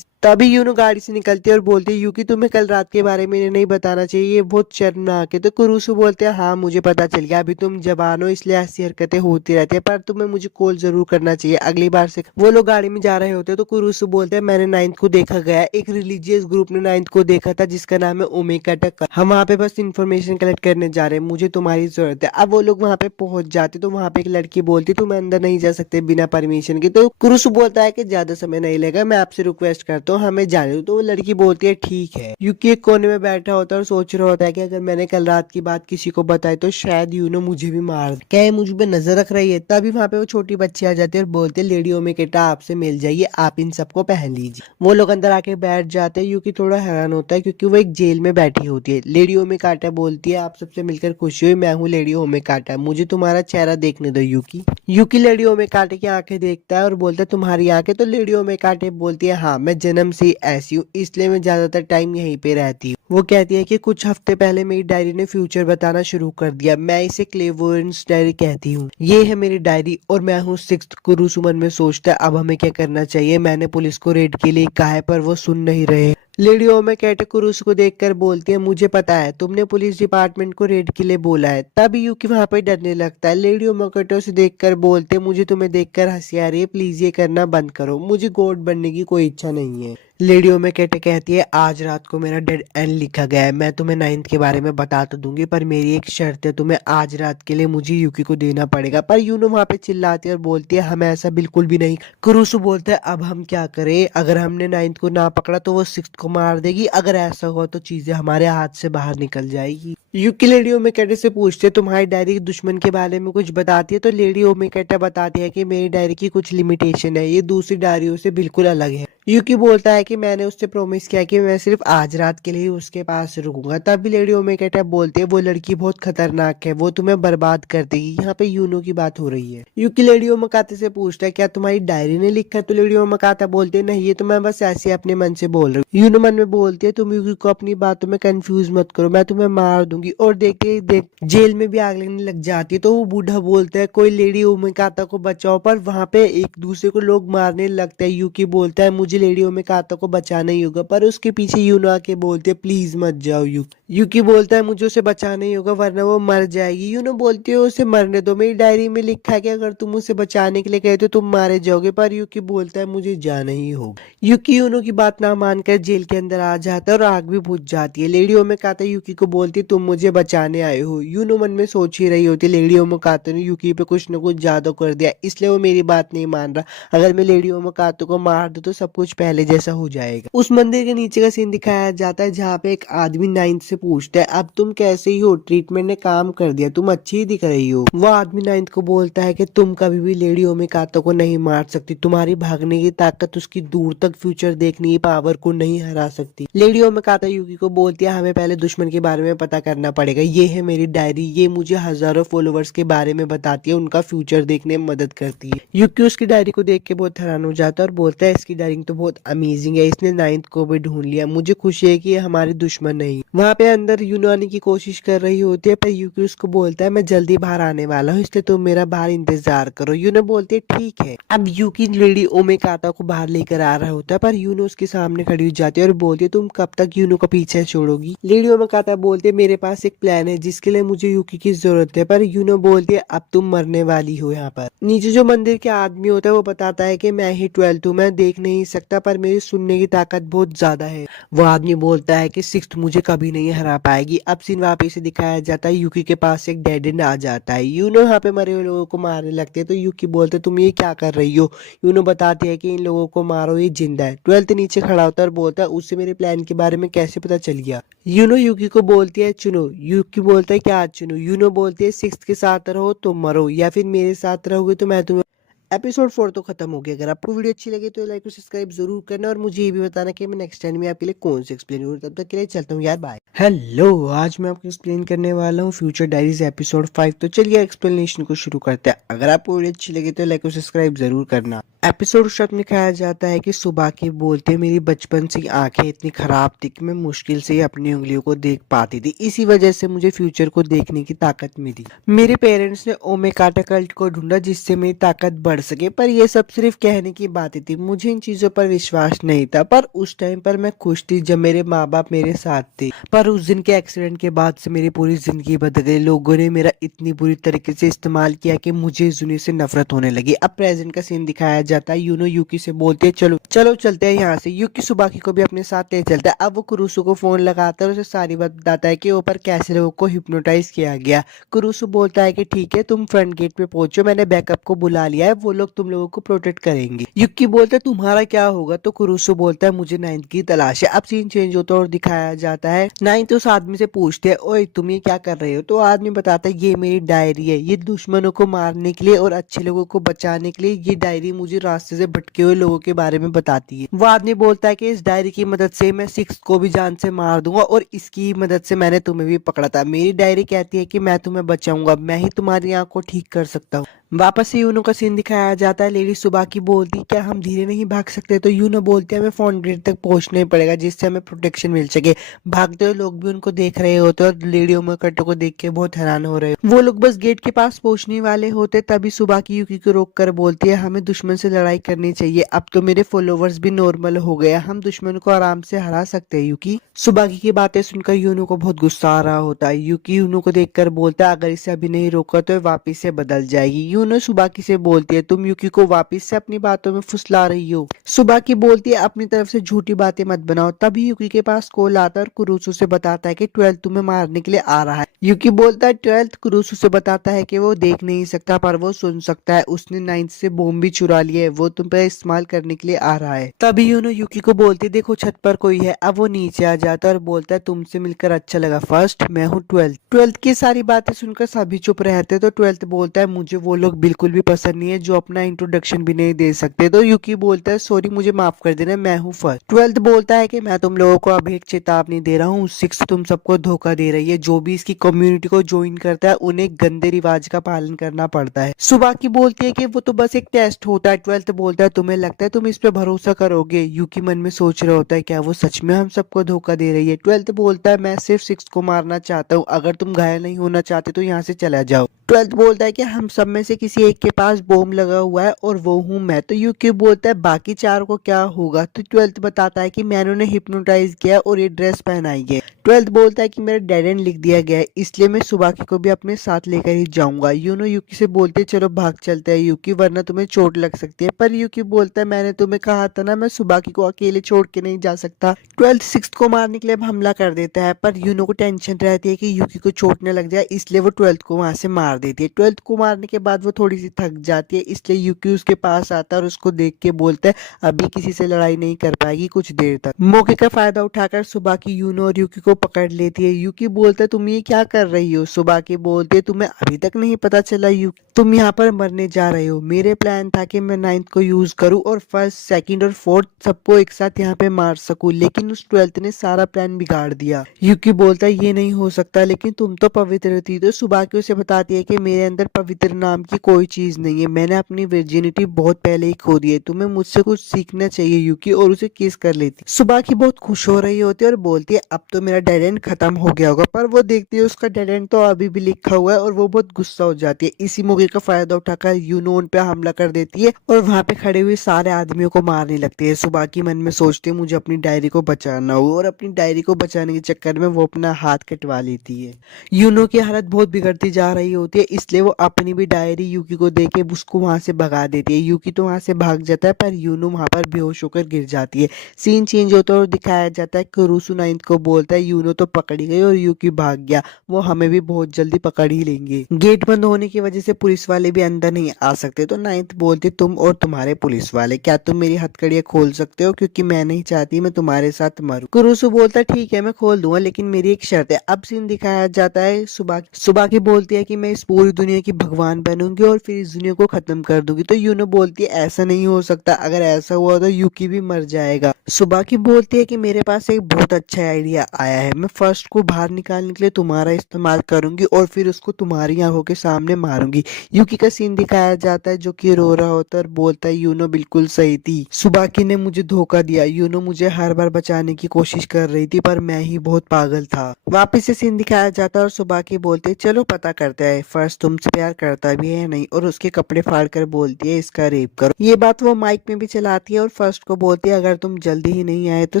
तभी यूनो गाड़ी से निकलती है और बोलती है यूकी तुम्हें कल रात के बारे में नहीं बताना चाहिए, ये बहुत शर्मनाक है। तो कुरुसु बोलते हैं हाँ मुझे पता चल गया, अभी तुम जवान हो इसलिए ऐसी हरकतें होती रहती है, पर तुम्हें मुझे कॉल जरूर करना चाहिए अगली बार से। वो लोग गाड़ी में जा रहे होते हैं तो कुरुसु बोलते हैं मैंने नाइन्थ को देखा गया, एक रिलीजियस ग्रुप ने नाइन्थ को देखा था जिसका नाम है ओमेगा टक। हम वहाँ पे बस इन्फॉर्मेशन कलेक्ट करने जा रहे हैं, मुझे तुम्हारी जरूरत है। अब वो लोग वहाँ पे पहुंच जाते तो वहाँ पे एक लड़की बोलती तुम अंदर नहीं जा सकते बिना परमिशन के। तो कुरुसु बोलता है कि ज्यादा समय नहीं लगेगा, मैं आपसे रिक्वेस्ट करता हूँ हमें जाने दो। तो वो लड़की बोलती है ठीक है। यूकी एक कोने में बैठा होता है और सोच रहा होता है कि अगर मैंने कल रात की बात किसी को बताई तो शायद यूनो मुझे भी मार दे। क्या ये मुझ पे नजर रख रही है? तभी वहाँ पे वो छोटी बच्ची आ जाती है और बोलते हैं लेडी ओमेगा आपसे मिल जाइए, आप इन सबको पहन लीजिए। वो लोग अंदर आके बैठ जाते हैं। यूकी थोड़ा हैरान होता है क्योंकि वो एक जेल में बैठी होती है। लेडी ओमेगा बोलती है आप सबसे मिलकर खुशी हुई, मैं हूँ लेडी ओमेगा, मुझे तुम्हारा चेहरा देखने दो यूकी। यूकी लेडी ओमेगा की आंखें देखता है और बोलता है तुम्हारी आंखें? तो लेडी ओमेगा बोलती है हाँ मैं जन्म से ही ऐसी हूँ इसलिए मैं ज्यादातर टाइम यहीं पे रहती हूँ। वो कहती है कि कुछ हफ्ते पहले मेरी डायरी ने फ्यूचर बताना शुरू कर दिया, मैं इसे क्लेवोरेंस डायरी कहती हूँ। ये है मेरी डायरी और मैं हूँ सिक्स्थ। कुरुसु मन में सोचता है अब हमें क्या करना चाहिए। मैंने पुलिस को रेड के लिए कहा है पर वो सुन नहीं रहे। लेडी ओमेगा कुरुसु को देखकर बोलती है मुझे पता है तुमने पुलिस डिपार्टमेंट को रेड के लिए बोला है। तभी यूकी वहां पर डरने लगता है। लेडी ओमेगा से देखकर बोलते हैं मुझे तुम्हें देखकर हंसी आ रही है, प्लीज ये करना बंद करो, मुझे गॉड बनने की कोई इच्छा नहीं है। लेडी ओमेगा कहती है आज रात को मेरा डेड एंड लिखा गया है, मैं तुम्हें नाइन्थ के बारे में बता तो दूंगी पर मेरी एक शर्त है, तुम्हें आज रात के लिए मुझे यूकी को देना पड़ेगा। पर यूनो वहां पे चिल्लाती है और बोलती है हमें ऐसा बिल्कुल भी नहीं। कुरुसु बोलता है अब हम क्या करें, अगर हमने नाइन्थ को ना पकड़ा तो वो सिक्स्थ को मार देगी, अगर ऐसा हुआ तो चीजें हमारे हाथ से बाहर निकल जाएगी। यूकी लेडी ओमेगा से पूछते तुम्हारी डायरी दुश्मन के बारे में कुछ बताती है? तो लेडी ओमेगा बताती है कि मेरी डायरी की कुछ लिमिटेशन है, ये दूसरी डायरियों से बिल्कुल अलग है। यूकी बोलता है कि मैंने उससे प्रॉमिस किया कि मैं सिर्फ आज रात के लिए ही उसके पास रुकूंगा। तभी लेडी ओमेगा बोलती है वो लड़की बहुत खतरनाक है, वो तुम्हें बर्बाद कर देगी। यहाँ पे यूनो की बात हो रही है। यूकी लेडी ओमेगा से पूछता है क्या तुम्हारी डायरी ने लिखा? तो लेडी ओमेगा बोलते नहीं ये तो मैं बस ऐसे अपने मन से बोल रही हूँ। यूनो मन में बोलती है तुम यूकी को अपनी बातों में कंफ्यूज मत करो, मैं तुम्हें मार दूंगी। और देखते ही देख जेल में भी आग लगने लग जाती है। तो वो बूढ़ा बोलता है कोई लेडी ओमेगा को बचाओ, पर वहाँ पे एक दूसरे को लोग मारने लगते हैं। यूकी बोलता है मुझे लेडी ओमेगा को बचाना ही होगा, पर उसके पीछे यूनो आके बोलते हैं प्लीज मत जाओ यूकी बोलता है मुझे उसे बचाना ही होगा वरना वो मर जाएगी। यूनो बोलती है उसे मरने दो, मेरी डायरी में लिखा है कि अगर तुम उसे बचाने के लिए गए तो तुम मारे जाओगे। पर यूकी बोलता है मुझे जाना ही होगा। यूकी यूनो की बात ना मानकर जेल के अंदर आ जाता है और आग भी बुझ जाती है। लेडी ओमेगा यूकी को बोलती तुम मुझे बचाने आए हो। यूनो मन में सोच ही रही होती लेडी ओमेगा ने यूकी पे कुछ न कुछ जादू कर दिया इसलिए वो मेरी बात नहीं मान रहा, अगर मैं लेडी ओमेगा को मार दूं तो सब कुछ पहले जैसा हो जाएगा। उस मंदिर के नीचे का सीन दिखाया जाता है जहाँ पे एक आदमी नाइन्थ से पूछता है अब तुम कैसे ही हो, ट्रीटमेंट ने काम कर दिया, तुम अच्छी ही दिख रही हो। वो आदमी नाइन्थ को बोलता है कि तुम कभी भी लेडी ओमेगा को नहीं मार सकती, तुम्हारी भागने की ताकत उसकी दूर तक फ्यूचर देखने की पावर को नहीं हरा सकती। लेडी ओमेगा यूकी को बोलती है हमें पहले दुश्मन के बारे में पता करना पड़ेगा, ये है मेरी डायरी, ये मुझे हजारों फॉलोवर्स के बारे में बताती है, उनका फ्यूचर देखने में मदद करती है। यूकी उसकी डायरी को देख के बहुत हैरान हो जाता है और बोलता है इसकी डायरी तो बहुत अमेजिंग है, इसने नाइन्थ को भी ढूंढ लिया, मुझे खुशी है कि ये हमारे दुश्मन नहीं। वहाँ पे अंदर यूनो आने की कोशिश कर रही होती है पर यूकी उसको बोलता है मैं जल्दी बाहर आने वाला हूँ इसलिए तुम मेरा बाहर इंतजार करो। यूनो बोलती है ठीक है। अब यूकी लेडी ओमेगा को बाहर लेकर आ रहा होता है पर यूनो उसके सामने खड़ी हो जाती है और बोलती है तुम कब तक यूनो का पीछे छोड़ोगी? लेडी ओमेगा बोलते मेरे पास एक प्लान है जिसके लिए मुझे यूकी की जरूरत है, पर यूनो बोलती है अब तुम मरने वाली हो। यहाँ पर नीचे जो मंदिर के आदमी होता है वो बताता है कि मैं ही 12th हूँ, मैं देख नहीं सकता पर मेरी सुनने की ताकत बहुत ज्यादा है। वो आदमी बोलता है कि सिक्स्थ मुझे कभी नहीं हरा पाएगी। अब सीन वापस से दिखाया जाता है, यूकी के पास एक डेड एंड आ जाता है। यूनो यहाँ पे मरे हुए लोगों को मारने लगते हैं तो यूकी बोलते तुम ये क्या कर रही हो। यूनो बताती है कि इन लोगों को मारो, ये जिंदा है। ट्वेल्थ नीचे खड़ा होता है और बोलता है उससे मेरे प्लान के बारे में कैसे पता चल गया। यूनो यूकी को बोलती है चुनो। यूकी बोलता है क्या चुनो। यूनो बोलती है सिक्स्थ के साथ रहो तो मरो, या फिर मेरे साथ रहोगे तो मैं तुम्हें। एपिसोड 4 तो खत्म हो गया। अगर आपको वीडियो अच्छी लगी तो लाइक और सब्सक्राइब जरूर करना और मुझे ये भी बताना कि मैं नेक्स्ट टाइम में आपके लिए कौन सी एक्सप्लेन करूँ। तब तक के लिए चलता हूँ यार, बाय। हेलो, आज मैं आपको एक्सप्लेन करने वाला हूँ फ्यूचर डायरीज एपिसोड 5। तो चलिए एक्सप्लेनेशन को शुरू करते हैं। अगर आपको वीडियो अच्छी लगी तो लाइक और सब्सक्राइब जरूर करना। एपिसोड शुरू में दिखाया जाता है कि सुबह की बोलते मेरी बचपन से आंखें इतनी खराब थी कि मैं मुश्किल से ही अपनी उंगलियों को देख पाती थी। इसी वजह से मुझे फ्यूचर को देखने की ताकत मिली। मेरे पेरेंट्स ने ओमेगाटा कल्ट को ढूंढा जिससे मेरी ताकत बढ़ सके, पर ये सब सिर्फ कहने की बातें थी। मुझे इन चीजों पर विश्वास नहीं था, पर उस टाइम पर मैं खुश थी जब मेरे माँ बाप मेरे साथ थे। पर उस दिन के एक्सीडेंट के बाद से मेरी पूरी जिंदगी बदल गई। लोगों ने मेरा इतनी बुरी तरीके से इस्तेमाल किया कि मुझे इस दुनिया से नफरत होने लगी। अब प्रेजेंट का सीन दिखाया जाता है। यूनो यूकी से बोलते हैं चलो चलो चलते हैं यहाँ से। यूकी सुबाकी को भी अपने साथ ले चलता है। अब वो कुरुसु को फोन लगाता है और उसे सारी बात बताता है कि ऊपर कैसे लोगों को हिप्नोटाइज किया गया। कुरुसु बोलता है कि ठीक है तुम फ्रंट गेट पे पहुंचो, मैंने बैकअप को बुला लिया है, वो लोग तुम लोगों को प्रोटेक्ट करेंगे। युक्की बोलता है तुम्हारा क्या होगा, तो कुरुसु बोलता है मुझे नाइन्थ की तलाश है। अब सीन चेंज होता है और दिखाया जाता है नाइन्थ उस आदमी से पूछते हैं ओए तुम ये क्या कर रहे हो। तो आदमी बताता है ये मेरी डायरी है, ये दुश्मनों को मारने के लिए और अच्छे लोगों को बचाने के लिए। ये डायरी मुझे रास्ते से भटके हुए लोगों के बारे में बताती है। वो आदमी बोलता है कि इस डायरी की मदद से मैं सिक्स को भी जान से मार दूंगा और इसकी मदद से मैंने तुम्हें भी पकड़ा था। मेरी डायरी कहती है कि मैं तुम्हें बचाऊंगा, मैं ही तुम्हारी आंख को ठीक कर सकता हूँ। वापस से यूनो का सीन दिखाया जाता है। लेडी सुबह की बोलती क्या हम धीरे नहीं भाग सकते, तो यूनो बोलते हैं हमें फोन गेट तक पहुंचना ही पड़ेगा जिससे हमें प्रोटेक्शन मिल सके। भागते हुए लोग भी उनको देख रहे होते और लेडियों में कट्टों को देख के बहुत हैरान हो रहे हो। वो लोग बस गेट के पास पहुंचने वाले होते तभी सुबह की यूकी को रोक कर बोलती है हमें दुश्मन से लड़ाई करनी चाहिए। अब तो मेरे फॉलोवर्स भी नॉर्मल हो गया, हम दुश्मन को आराम से हरा सकते हैं। यूकी सुबाकी की बातें सुनकर यूनो को बहुत गुस्सा आ रहा होता है। यूकी यूनो को देखकर बोलता है अगर इसे अभी नहीं रोका तो वापिस से बदल जाएगी। यूनो सुबाकी से बोलती है तुम यूकी को वापिस से अपनी बातों में फुसला रही हो। सुबाकी बोलती है अपनी तरफ से झूठी बातें मत बनाओ। तभी यूकी के पास कॉल आता है और कुरुसु से बताता है कि 12 तुम्हें मारने के लिए आ रहा है। यूकी बोलता है 12 कुरुसु से बताता है कि वो देख नहीं सकता पर वो सुन सकता है, उसने 9th से बॉम्ब भी चुरा लिया है, वो तुम पे इस्तेमाल करने के लिए आ रहा है। तभी यूनो यूकी को बोलती देखो छत पर कोई है। अब वो नीचे आ जाता है और बोलता है तुमसे मिलकर अच्छा लगा, फर्स्ट मैं हूँ 12 की सारी बातें सुनकर सभी चुप रहते तो 12 बोलता है मुझे वो लोग बिल्कुल भी पसंद नहीं है जो अपना इंट्रोडक्शन भी नहीं दे सकते। तो यूकी बोलता है सॉरी मुझे माफ कर देना, मैं हूँ फर्स्ट। 12 बोलता है कि मैं तुम लोगों को अभी एक चेतावनी दे रहा हूँ, सिक्स तुम सबको धोखा दे रही है। जो भी इसकी कम्युनिटी को ज्वाइन करता है उन्हें गंदे रिवाज का पालन करना पड़ता है। सुबह की बोलती है कि वो तो बस एक टेस्ट होता है। 12 बोलता है तुम्हें लगता है तुम इस पे भरोसा करोगे। यूकी मन में सोच रहा होता है क्या वो सच में हम सबको धोखा दे रही है। 12 बोलता है मैं सिर्फ सिक्स को मारना चाहता हूँ, अगर तुम घायल नहीं होना चाहते तो यहाँ से चला जाओ। 12 बोलता है कि हम सब में से किसी एक के पास बॉम्ब लगा हुआ है और वो हूँ मैं। तो यूकी बोलता है बाकी चार को क्या होगा। तो 12 बताता है कि मैंने उन्हें हिप्नोटाइज किया और ये ड्रेस पहनाई है। 12 बोलता है कि मेरा डेड एंड लिख दिया गया है इसलिए मैं सुबाकी को भी अपने साथ लेकर ही जाऊंगा। यूनो यूकी से बोलते चलो भाग चलते हैं यूकी, वरना तुम्हें चोट लग सकती है। पर यूकी बोलता है मैंने तुम्हें कहा था ना मैं सुबाकी को अकेले छोड़ के नहीं जा सकता। 12 सिक्स को मारने के लिए हमला कर देता है पर यूनो को टेंशन रहती है कि यूकी को चोट न लग जाए, इसलिए वो 12 को वहां से मार देती है। 12 को मारने के बाद वो थोड़ी सी थक जाती है, इसलिए यूकी उसके पास आता है और उसको देख के बोलता है अभी किसी से लड़ाई नहीं कर पाएगी कुछ देर तक। मौके का फायदा उठाकर सुबाकी यूनो और यूकी को पकड़ लेती है। यूकी बोलता है तुम ये क्या कर रही हो। सुबाकी बोलते है तुम्हें अभी तक नहीं पता चला यूकी तुम यहाँ पर मरने जा रहे हो। मेरे प्लान था कि मैं 9th को यूज करूँ और फर्स्ट सेकंड और फोर्थ सबको एक साथ यहाँ पे मार सकूं, लेकिन उस 12 ने सारा प्लान बिगाड़ दिया। यूकी बोलता है ये नहीं हो सकता, लेकिन तुम तो पवित्र थी। तो सुबाकी उसे बताती है कि मेरे अंदर पवित्र नाम की कोई चीज नहीं है, मैंने अपनी वर्जिनिटी बहुत पहले ही खो दी है, तुम्हें मुझसे कुछ सीखना चाहिए यूकी, और उसे किस कर लेती। सुबाकी बहुत खुश हो रही होती है और बोलती है अब तो मेरा डेड एंड खत्म हो गया होगा, पर वो देखती है उसका डेड एंड तो अभी भी लिखा हुआ है और वो बहुत गुस्सा हो जाती है। इसी मौके का फायदा उठाकर यूनो उन पे हमला कर देती है और वहां पे खड़े हुए सारे आदमियों को मारने लगती है। सुबाकी मन में सोचती है मुझे अपनी डायरी को बचाना हो, और अपनी डायरी को बचाने के चक्कर में वो अपना हाथ कटवा लेती है। यूनो की हालत बहुत बिगड़ती जा रही होती है। होती है, इसलिए वो अपनी भी डायरी यूकी को देके उसको वहां से भगा देती है। यूकी तो वहां से भाग जाता है पर यूनो वहां पर बेहोश होकर गिर जाती है। सीन चेंज होता है और दिखाया जाता है कुरुसु नाइन्थ को बोलता है यूनो तो पकड़ी गई और यूकी भाग गया, वो हमें भी बहुत जल्दी पकड़ ही लेंगे। गेट बंद होने की वजह से पुलिस वाले भी अंदर नहीं आ सकते, तो नाइन्थ बोलती तुम और तुम्हारे पुलिस वाले क्या तुम मेरी हथकड़ियां खोल सकते हो, क्योंकि मैं नहीं चाहती मैं तुम्हारे साथ मरूं। कुरुसु बोलता है ठीक है मैं खोल दूंगा, लेकिन मेरी एक शर्त है। अब सीन दिखाया जाता है सुबह सुबह की बोलती है कि मैं इस पूरी दुनिया की भगवान बनूंगी और फिर इस दुनिया को खत्म कर दूंगी। तो यूनो बोलती है ऐसा नहीं हो सकता, अगर ऐसा हुआ तो यूकी भी मर जाएगा। सुबह की बोलती है कि मेरे पास एक बहुत अच्छा आइडिया आया है, मैं फर्स्ट को बाहर निकालने के लिए तुम्हारा इस्तेमाल करूंगी और फिर उसको तुम्हारी आंखों के सामने मारूंगी। यूकी का सीन दिखाया जाता है जो कि रो रहा होता है और बोलता है यूनो बिल्कुल सही थी, सुबाकी ने मुझे धोखा दिया, यूनो मुझे हर बार बचाने की कोशिश कर रही थी पर मैं ही बहुत पागल था। वापिस से सीन दिखाया जाता है और सुबाकी बोलते चलो पता करते हैं फर्स्ट तुमसे प्यार करता भी है या नहीं, और उसके कपड़े फाड़ कर बोलती है इसका रेप करो। ये बात वो माइक में भी चलाती है और फर्स्ट को बोलती है अगर तुम जल्दी ही नहीं आए तो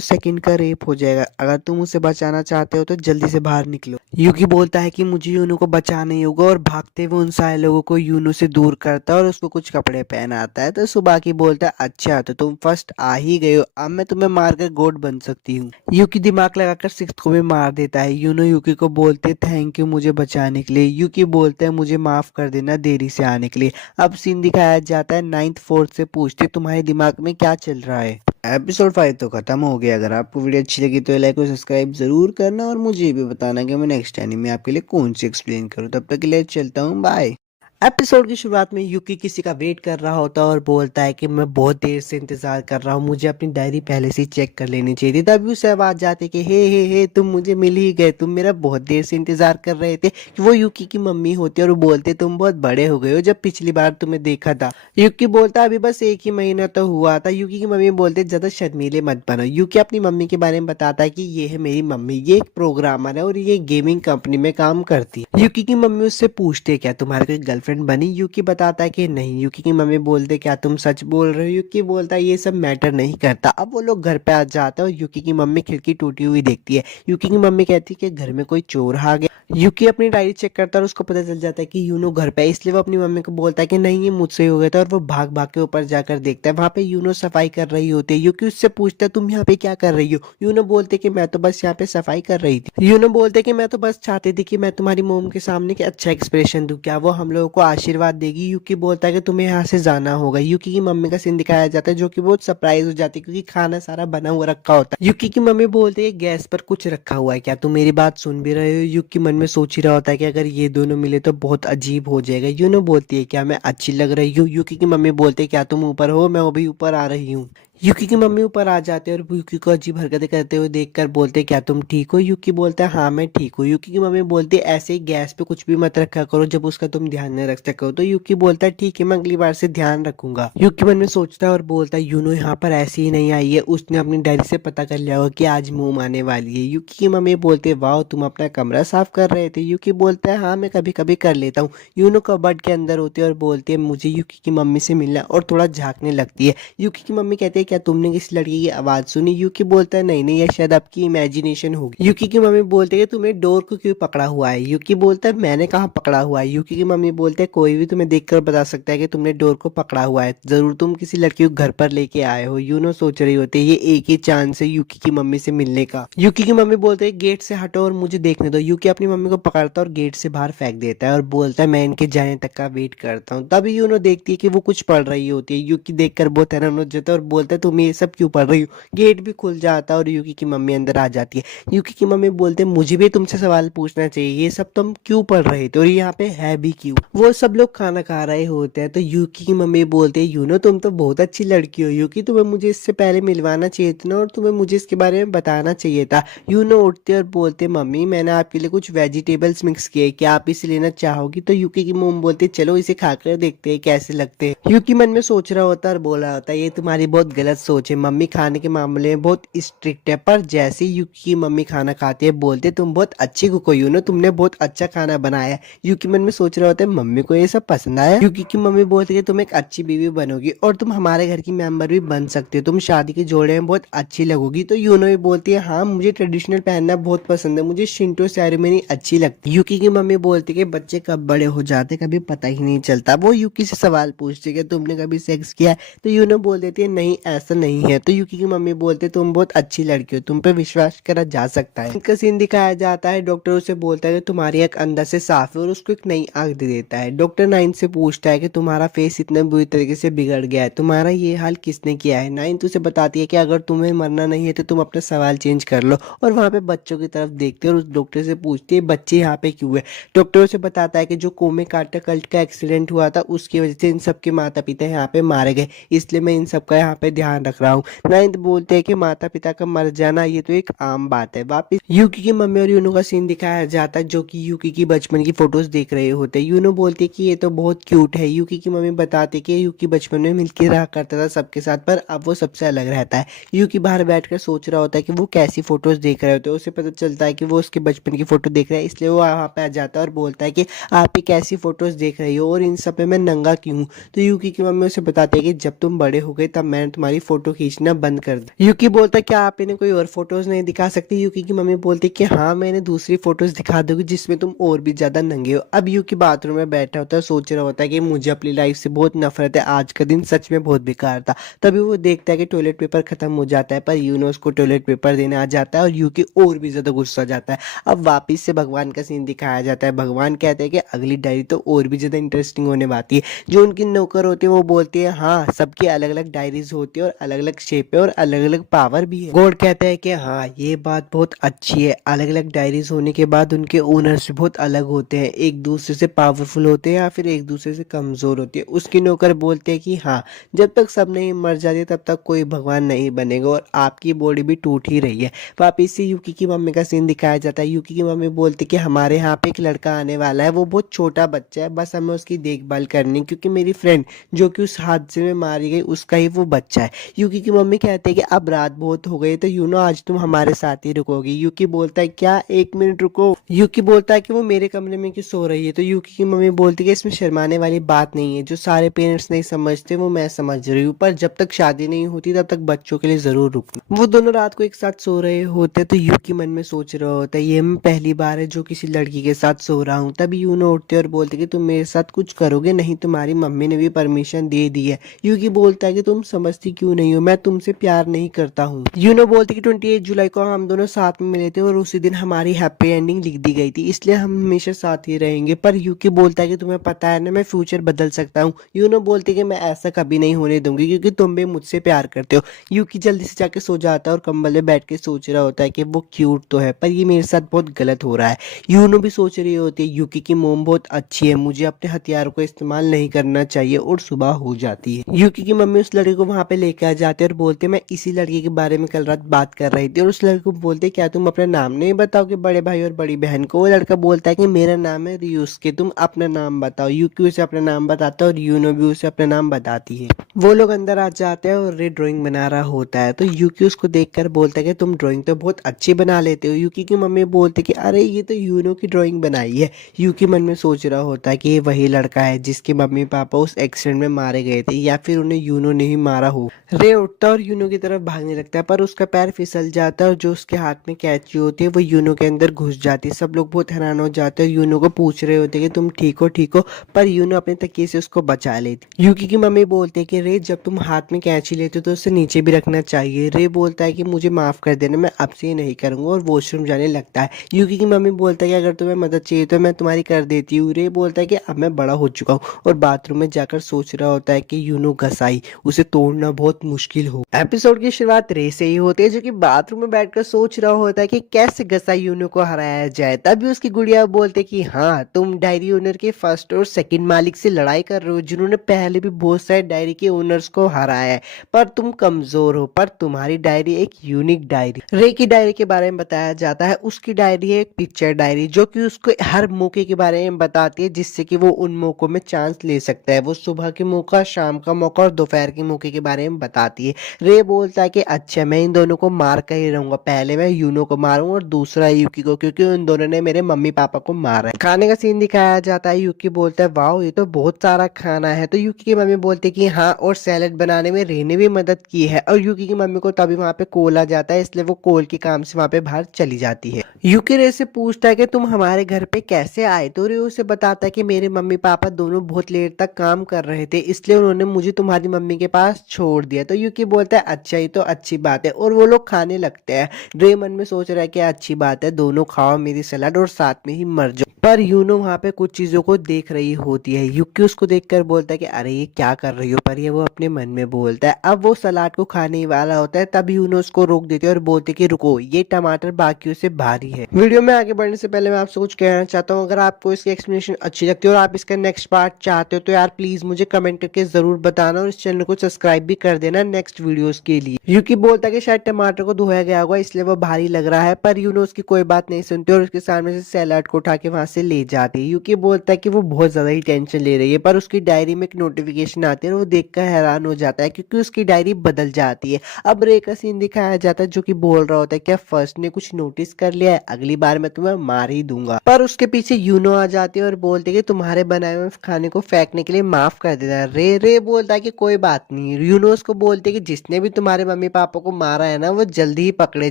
सेकंड का रेप हो जाएगा, अगर तुम उसे बचाना चाहते हो तो जल्दी से बाहर निकलो। यूकी बोलता है कि मुझे यूनो को बचाना ही होगा और भागते हुए उन सारे लोगों को यूनो से दूर करता है और उसको कुछ कपड़े पहनाता है। तो सुबाकी बोलता है अच्छा तो तुम फर्स्ट आ ही गए हो, अब मैं तुम्हें मारकर गोड बन सकती हूँ। यूकी दिमाग लगाकर सिक्स्थ को भी मार देता है। यूनो यूकी को बोलते थैंक यू मुझे बचाने के लिए। यूकी बोलते हैं मुझे माफ कर देना देरी से आने के लिए। अब सीन दिखाया जाता है नाइन्थ फोर्थ से पूछते तुम्हारे दिमाग में क्या चल रहा है। एपिसोड 5 तो खत्म हो गया। अगर आपको वीडियो अच्छी लगी तो लाइक और सब्सक्राइब जरूर करना और मुझे भी बताना कि मैं नेक्स्ट एनीमे आपके लिए कौन सी एक्सप्लेन करूँ। तब तक के लिए चलता हूँ, बाय। एपिसोड की शुरुआत में यूकी किसी का वेट कर रहा होता है और बोलता है कि मैं बहुत देर से इंतजार कर रहा हूँ, मुझे अपनी डायरी पहले से ही चेक कर लेनी चाहिए थी। तभी उसे आवाज आती कि हे तुम मुझे मिल ही गए, तुम मेरा बहुत देर से इंतजार कर रहे थे। कि वो यूकी की मम्मी होती है और वो बोलते तुम बहुत बड़े हो गए हो, जब पिछली बार तुम्हें देखा था। यूकी बोलता अभी बस एक ही महीना तो हुआ था। यूकी की मम्मी बोलते ज्यादा शर्मीले मत बनो। यूकी अपनी मम्मी के बारे में बताता है कि ये है मेरी मम्मी, ये एक प्रोग्रामर है और ये गेमिंग कंपनी में काम करती है। यूकी की मम्मी उससे पूछते क्या तुम्हारी कोई गर्लफ्रेंड बनी। यूकी बताता है कि नहीं। यूकी की मम्मी बोलते क्या तुम सच बोल रहे हो। यूकी बोलता है ये सब मैटर नहीं करता। अब वो लोग घर पे आ जाते हैं और यूकी की मम्मी खिड़की टूटी हुई देखती है। यूकी की मम्मी कहती है कि घर में कोई चोर आ गया। यूकी अपनी डायरी चेक करता है और उसको पता चल जाता है कि यूनो घर पे है, इसलिए वो अपनी मम्मी को बोलता है कि नहीं ये मुझसे ही हो गया था, और वो भाग भाग के ऊपर जाकर देखता है वहां पे यूनो सफाई कर रही होती है। यूकी उससे पूछता है तुम यहाँ पे क्या कर रही हो। यूनो बोलते कि मैं तो बस यहाँ पे सफाई कर रही थी। यूनो बोलते कि मैं तो बस चाहती थी कि मैं तुम्हारी मोम के सामने कि अच्छा एक्सप्रेशन दूं, क्या वो हम लोगों को आशीर्वाद देगी। यूकी बोलता है कि तुम्हें यहाँ से जाना होगा। यूकी की मम्मी का सीन दिखाया जाता है जो कि बहुत सरप्राइज हो जाती है क्योंकि खाना सारा बना हुआ रखा होता है। यूकी की मम्मी बोलते है गैस पर कुछ रखा हुआ है, क्या तुम मेरी बात सुन भी रहे हो। यूकी मन में सोच ही रहा होता है कि अगर ये दोनों मिले तो बहुत अजीब हो जाएगा। यूनो बोलती है क्या मैं अच्छी लग रही हूँ। यूकी की मम्मी बोलते है क्या तुम ऊपर हो, मैं अभी ऊपर आ रही हूँ। यूकी की मम्मी ऊपर आ जाते हैं और यूकी को अजीब हरकतें करते हुए देखकर बोलते क्या तुम ठीक हो। यूकी बोलता है हाँ मैं ठीक हूँ। यूकी की मम्मी बोलती है ऐसे ही गैस पे कुछ भी मत रखा करो जब उसका तुम ध्यान नहीं रख सको। तो यूकी बोलता है ठीक है मैं अगली बार से ध्यान रखूंगा। यूकी मन में सोचता है और बोलता है यूनो यहाँ पर ऐसे ही नहीं आई है, उसने अपनी डायरी से पता कर लिया होगा कि आज मोम आने वाली है। यूकी की मम्मी बोलते वाह तुम अपना कमरा साफ कर रहे थे। यूकी बोलता है हाँ मैं कभी कभी कर लेता हूँ। यूनो कबर्ड के अंदर होती है और बोलती है मुझे यूकी की मम्मी से मिलना, और थोड़ा झांकने लगती है। यूकी की मम्मी कहती है क्या तुमने किसी लड़की की आवाज सुनी। यूकी बोलता है नहीं नहीं, यह शायद आपकी इमेजिनेशन होगी। यूकी की मम्मी बोलते है तुमने डोर को क्यों पकड़ा हुआ है। यूकी बोलता है मैंने कहाँ पकड़ा हुआ है। यूकी की मम्मी बोलते है कोई भी तुम्हें देखकर बता सकता है कि तुमने डोर को पकड़ा हुआ है, जरूर तुम किसी लड़की को घर पर लेके आए हो। यूनो सोच रही होती है ये एक ही चांस है यूकी की मम्मी से मिलने का। यूकी की मम्मी बोलते है गेट से हटो और मुझे देखने दो। यूकी अपनी मम्मी को पकड़ता है और गेट से बाहर फेंक देता है और बोलता है मैं इनके जाने तक का वेट करता हूँ। तभी यूनो देखती है कि वो कुछ पढ़ रही होती है। यूकी देखकर बहुत हैरान हो जाता है और बोलता है तुम ये सब क्यों पढ़ रही हो। गेट भी खुल जाता है और यूकी की मम्मी अंदर आ जाती है। यूकी की मम्मी बोलते हैं मुझे भी तुमसे सवाल पूछना चाहिए, ये सब तुम क्यों पढ़ रहे थे और यहाँ पे है भी क्यों। वो सब लोग खाना खा रहे होते हैं तो यूकी की मम्मी बोलते हैं यूनो तुम तो बहुत अच्छी लड़की हो। यूकी तुम्हें मुझे इससे पहले मिलवाना चाहिए था ना, और तुम्हें मुझे इसके बारे में बताना चाहिए था। यूनो उठते और बोलते मम्मी मैंने आपके लिए कुछ वेजिटेबल्स मिक्स किए, क्या आप इसे लेना चाहोगी। तो यूकी की मम्मी बोलती चलो इसे खाकर देखते हैं कैसे लगते हैं। यूकी मन में सोच रहा होता है और बोल रहा होता है ये तुम्हारी बहुत गलत गलत सोच है, मम्मी खाने के मामले में बहुत स्ट्रिक्ट है। पर जैसे ही यूकी की मम्मी खाना खाती है बोलते तुम बहुत अच्छी कुक हो यूनो, तुमने बहुत अच्छा खाना बनाया है। यूकी मन में सोच रहे होते हैं मम्मी को ये सब पसंद आया। यूकी की मम्मी बोलती है तुम एक अच्छी बीवी बनोगी और तुम हमारे घर की मेंबर भी बन सकते हो, तुम शादी के जोड़े में बहुत अच्छी लगोगी। तो यूनो भी बोलती है हाँ मुझे ट्रेडिशनल पहनना बहुत पसंद है, मुझे शिंटो सेरेमनी अच्छी लगती है। यूकी की मम्मी बोलती है कि बच्चे कब बड़े हो जाते कभी पता ही नहीं चलता। वो यूकी से सवाल पूछती है कि तुमने कभी सेक्स किया है, तो यूनो बोल देती है नहीं ऐसा नहीं है। तो यूकी की मम्मी बोलते है तुम बहुत अच्छी लड़की हो, तुम पे विश्वास करा जा सकता है। इनका सीन दिखाया जाता है, डॉक्टर उसे बोलता है कि तुम्हारी आंख अंदर से साफ है और उसको एक नई आंख दे देता है। डॉक्टर नाइन से पूछता है कि तुम्हारा फेस इतने बुरी तरीके से बिगड़ गया है, तुम्हारा ये हाल किसने किया है। नाइन उसे बताती है कि अगर तुम्हें मरना नहीं है तो तुम अपना सवाल चेंज कर लो। और वहाँ पे बच्चों की तरफ देखते हैं और उस डॉक्टर से पूछती है बच्चे यहाँ पे क्यों है। डॉक्टर उसे बताता है कि जो कोमे कार्टर कल्ट का एक्सीडेंट हुआ था उसकी वजह से इन सबके माता पिता यहाँ पे मारे गए, इसलिए मैं इन सब का यहाँ पे ध्यान रख रहा हूँ। नाइन्थ बोलते हैं कि माता पिता का मर जाना ये तो एक आम बात है। वापिस यूकी की मम्मी और यूनो का सीन दिखाया जाता है जो कि यूकी की बचपन की फोटोज देख रहे होते हैं। यूनो बोलती है कि ये तो बहुत क्यूट है। यूकी की मम्मी बताती कि यूकी बचपन में मिलकर रहा करता था सबके साथ, पर अब वो सबसे अलग रहता है। यूकी बाहर बैठकर सोच रहा होता है कि वो कैसी फोटोज देख रहे होते हैं। उसे पता चलता है कि वो उसके बचपन की फोटो देख रहा है, इसलिए वो वहाँ पे आ जाता है और बोलता है कि आप ही कैसी फोटोज देख रही हो और इन सब में मैं नंगा क्यों हूँ। तो यूकी की मम्मी उसे बताती है कि जब तुम बड़े हो गए तब मैंने तुम्हारी फोटो खींचना बंद कर दी। यूकी बोलता है क्या आप इन्हें कोई और फोटोज नहीं दिखा सकती। यूकी की मम्मी बोलती है कि हाँ मैंने दूसरी फोटोज दिखा दूंगी जिसमें तुम और भी ज्यादा नंगे हो। अब यूकी बाथरूम में बैठा होता है, सोच रहा होता है कि मुझे अपनी लाइफ से बहुत नफरत है, आज का दिन सच में बहुत बेकार था। तभी वो देखता है कि टॉयलेट पेपर खत्म हो जाता है, पर यूनो उसको टॉयलेट पेपर देने आ जाता है और यूकी और भी ज्यादा गुस्सा जाता है। अब वापिस से भगवान का सीन दिखाया जाता है। भगवान कहते हैं कि अगली डायरी तो और भी ज्यादा इंटरेस्टिंग होने वाली है। जो उनकी नौकर होती है वो बोलती है हाँ सबकी अलग अलग डायरीज होती है और अलग अलग शेप है और अलग अलग पावर भी है। गॉड कहते हैं कि हाँ ये बात बहुत अच्छी है, अलग अलग डायरीज होने के बाद उनके ओनर्स भी बहुत अलग होते हैं, एक दूसरे से पावरफुल होते हैं या फिर एक दूसरे से कमजोर होते हैं। उसकी नौकर बोलते हैं कि हाँ जब तक सब नहीं मर जाते तब तक कोई भगवान नहीं बनेगा और आपकी बॉडी भी टूट ही रही है। वापिस से यूकी की मम्मी का सीन दिखाया जाता है। यूकी की मम्मी बोलती है कि हमारे यहाँ पे एक लड़का आने वाला है, वो बहुत छोटा बच्चा है, बस हमें उसकी देखभाल करनी क्योंकि मेरी फ्रेंड जो कि उस हादसे में मारी गई उसका ही वो बच्चा है। यूकी की मम्मी कहते हैं कि अब रात बहुत हो गई तो यूनो आज तुम हमारे साथ ही रुकोगी। यूकी बोलता है क्या एक मिनट रुको। यूकी बोलता है कि वो मेरे कमरे में क्यों सो रही है। तो यूकी की मम्मी बोलती है कि इसमें शर्माने वाली बात नहीं है, जो सारे पेरेंट्स नहीं समझते वो मैं समझ रही हूँ, पर जब तक शादी नहीं होती तब तक बच्चों के लिए जरूर रुकना। वो दोनों रात को एक साथ सो रहे होते तो यूकी मन में सोच रहा होता है ये मैं पहली बार है जो किसी लड़की के साथ सो रहा हूँ। तभी यूनो उठते और बोलते कि तुम मेरे साथ कुछ करोगे नहीं, तुम्हारी मम्मी ने भी परमिशन दे दी है। यूकी बोलता है कि तुम समझती क्यों नहीं हो, मैं तुमसे प्यार नहीं करता हूँ। यूनो बोलती कि 28 जुलाई को हम दोनों साथ में मिले थे और उसी दिन हमारी हैप्पी एंडिंग लिख दी गई थी, इसलिए हम हमेशा साथ ही रहेंगे। पर यूकी बोलता है कि तुम्हें पता है ना मैं फ्यूचर बदल सकता हूँ। यूनो बोलती है कि मैं ऐसा कभी नहीं होने दूंगी क्योंकि तुम भी मुझसे प्यार करते हो। यूकी जल्दी से जाके सो जाता है और कंबल में बैठ के सोच रहा होता है कि वो क्यूट तो है पर ये मेरे साथ बहुत गलत हो रहा है। यूनो भी सोच रही होती है यूकी की मोम बहुत अच्छी है, मुझे अपने हथियारों को इस्तेमाल नहीं करना चाहिए। और सुबह हो जाती है। यूकी की मम्मी उस लड़के को वहां पे लेके आ जाते हैं और बोलते मैं इसी लड़के के बारे में कल रात बात कर रही थी। और उस लड़के को बोलते क्या तुम अपना नाम नहीं बताओगे बड़े भाई और बड़ी बहन को। वो लड़का बोलता है कि मेरा नाम है रियूस्के, तुम अपना नाम बताओ। यूकी उसे अपना नाम बताता है और यूनो भी उसे अपना नाम बताती है। वो लोग अंदर आ जाते हैं और रे ड्राइंग बना रहा होता है। तो यूकी उसको देखकर बोलता है कि तुम ड्राइंग तो बहुत अच्छी बना लेते हो। यूकी की मम्मी बोलती कि अरे ये तो यूनो की ड्राइंग बनाई है। यूकी मन में सोच रहा होता है कि ये वही लड़का है जिसके मम्मी पापा उस एक्सीडेंट में मारे गए थे या फिर उन्हें यूनो ने ही मारा हो। रे उठता और यूनो की तरफ भागने लगता है पर उसका पैर फिसल जाता है और जो उसके हाथ में कैंची होती है वो यूनो के अंदर घुस जाती है। सब लोग बहुत हैरान हो जाते हैं, यूनो को पूछ रहे होते हैं कि तुम ठीक हो, पर यूनो अपने तकिए से उसको बचा लेती। यूकी की मम्मी बोलते हैं कि रे जब तुम हाथ में कैंची लेते हो तो उसे नीचे भी रखना चाहिए। रे बोलता है कि मुझे माफ कर देना, मैं अब से ये नहीं करूंगा और वॉशरूम जाने लगता है। यूकी की मम्मी बोलता है कि अगर तुम्हें मदद चाहिए तो मैं तुम्हारी कर देती हूँ। रे बोलता है कि अब मैं बड़ा हो चुका हूँ और बाथरूम में जाकर सोच रहा होता है कि यूनो घसाई उसे तोड़ना बहुत मुश्किल हो। एपिसोड की शुरुआत रे से ही होती है जो कि बाथरूम में बैठकर सोच रहा होता है कि कैसे घसाई यूनो को हराया जाए। तभी उसकी गुड़िया बोलते कि हाँ तुम डायरी ओनर के फर्स्ट और सेकंड मालिक से लड़ाई कर रहे हो जिन्होंने पहले भी बहुत सारे डायरी के ओनर्स को हराया है, पर तुम कमजोर हो। पर तुम्हारी डायरी एक यूनिक डायरी। रे की डायरी के बारे में बताया जाता है। उसकी डायरी है एक पिक्चर डायरी जो कि उसको हर मौके के बारे में बताती है जिससे कि वो उन मौकों में चांस ले सकता है। वो सुबह के मौका, शाम का मौका और दोपहर के मौके के बारे में टाइम बताती है। रे बोलता है कि अच्छा मैं इन दोनों को मार कर ही रहूंगा, पहले मैं यूनो को मारूंगा और दूसरा यूकी को, क्योंकि उन दोनों ने मेरे मम्मी पापा को मारा है। खाने का सीन दिखाया जाता है। यूकी बोलता है वाओ ये तो बहुत सारा खाना है। तो यूकी की मम्मी बोलती है कि हाँ, और सैलेड बनाने में रे ने भी मदद की है। और यूकी की मम्मी को तभी वहां पे कॉल आ जाता है, इसलिए वो कॉल के काम से वहां पे बाहर चली जाती है। यूकी रे से पूछता है कि तुम हमारे घर पे कैसे आए, तो रे उसे बताता है कि मेरे मम्मी पापा दोनों बहुत लेट तक काम कर रहे थे, इसलिए उन्होंने मुझे तुम्हारी मम्मी के पास छोड़ दिया। तो यूकी बोलता है अच्छा ये तो अच्छी बात है, और वो लोग खाने लगते हैं। रे मन में सोच रहा है कि अच्छी बात है, दोनों खाओ मेरी सलाद और साथ में ही मर जाओ। पर यूनो वहां पे कुछ चीजों को देख रही होती है। यूकी उसको देखकर बोलता है कि अरे ये क्या कर रही हो, पर ये वो अपने मन में बोलता है। अब वो सलाद को खाने ही वाला होता है, तभी यूनो उसको रोक देती है और बोलती है कि रुको, ये टमाटर बाकियों से भारी है। वीडियो में आगे बढ़ने से पहले मैं आपसे कुछ कहना चाहता हूँ, अगर आपको इसकी एक्सप्लेनेशन अच्छी लगती है और आप इसका नेक्स्ट पार्ट चाहते हो तो यार प्लीज मुझे कमेंट करके जरूर बताना, और इस चैनल को सब्सक्राइब भी कर देना नेक्स्ट वीडियोस के लिए। यूकी बोलता है कि शायद टमाटर को धोया गया होगा इसलिए वो भारी लग रहा है, पर यूनो उसकी कोई बात नहीं सुनती और उसके सामने से सैलाड को उठा के वहां से ले जाती है। यूकी बोलता है कि वो बहुत ज्यादा ही टेंशन ले रही है, पर उसकी डायरी में एक नोटिफिकेशन आती है और वो देखकर हैरान हो जाता है क्योंकि उसकी डायरी बदल जाती है। अब रे का सीन दिखाया जाता है जो कि बोल रहा होता है क्या फर्स्ट ने कुछ नोटिस कर लिया है, अगली बार मैं तुम्हें मार ही दूंगा। पर उसके पीछे यूनो आ जाती है और बोलती है कि तुम्हारे बनाए हुए खाने को फेंकने के लिए माफ कर देता है। रे बोलता है कि कोई बात नहीं। यूनो उसको बोलती है कि जिसने भी तुम्हारे मम्मी पापा को मारा है ना वो जल्दी ही पकड़े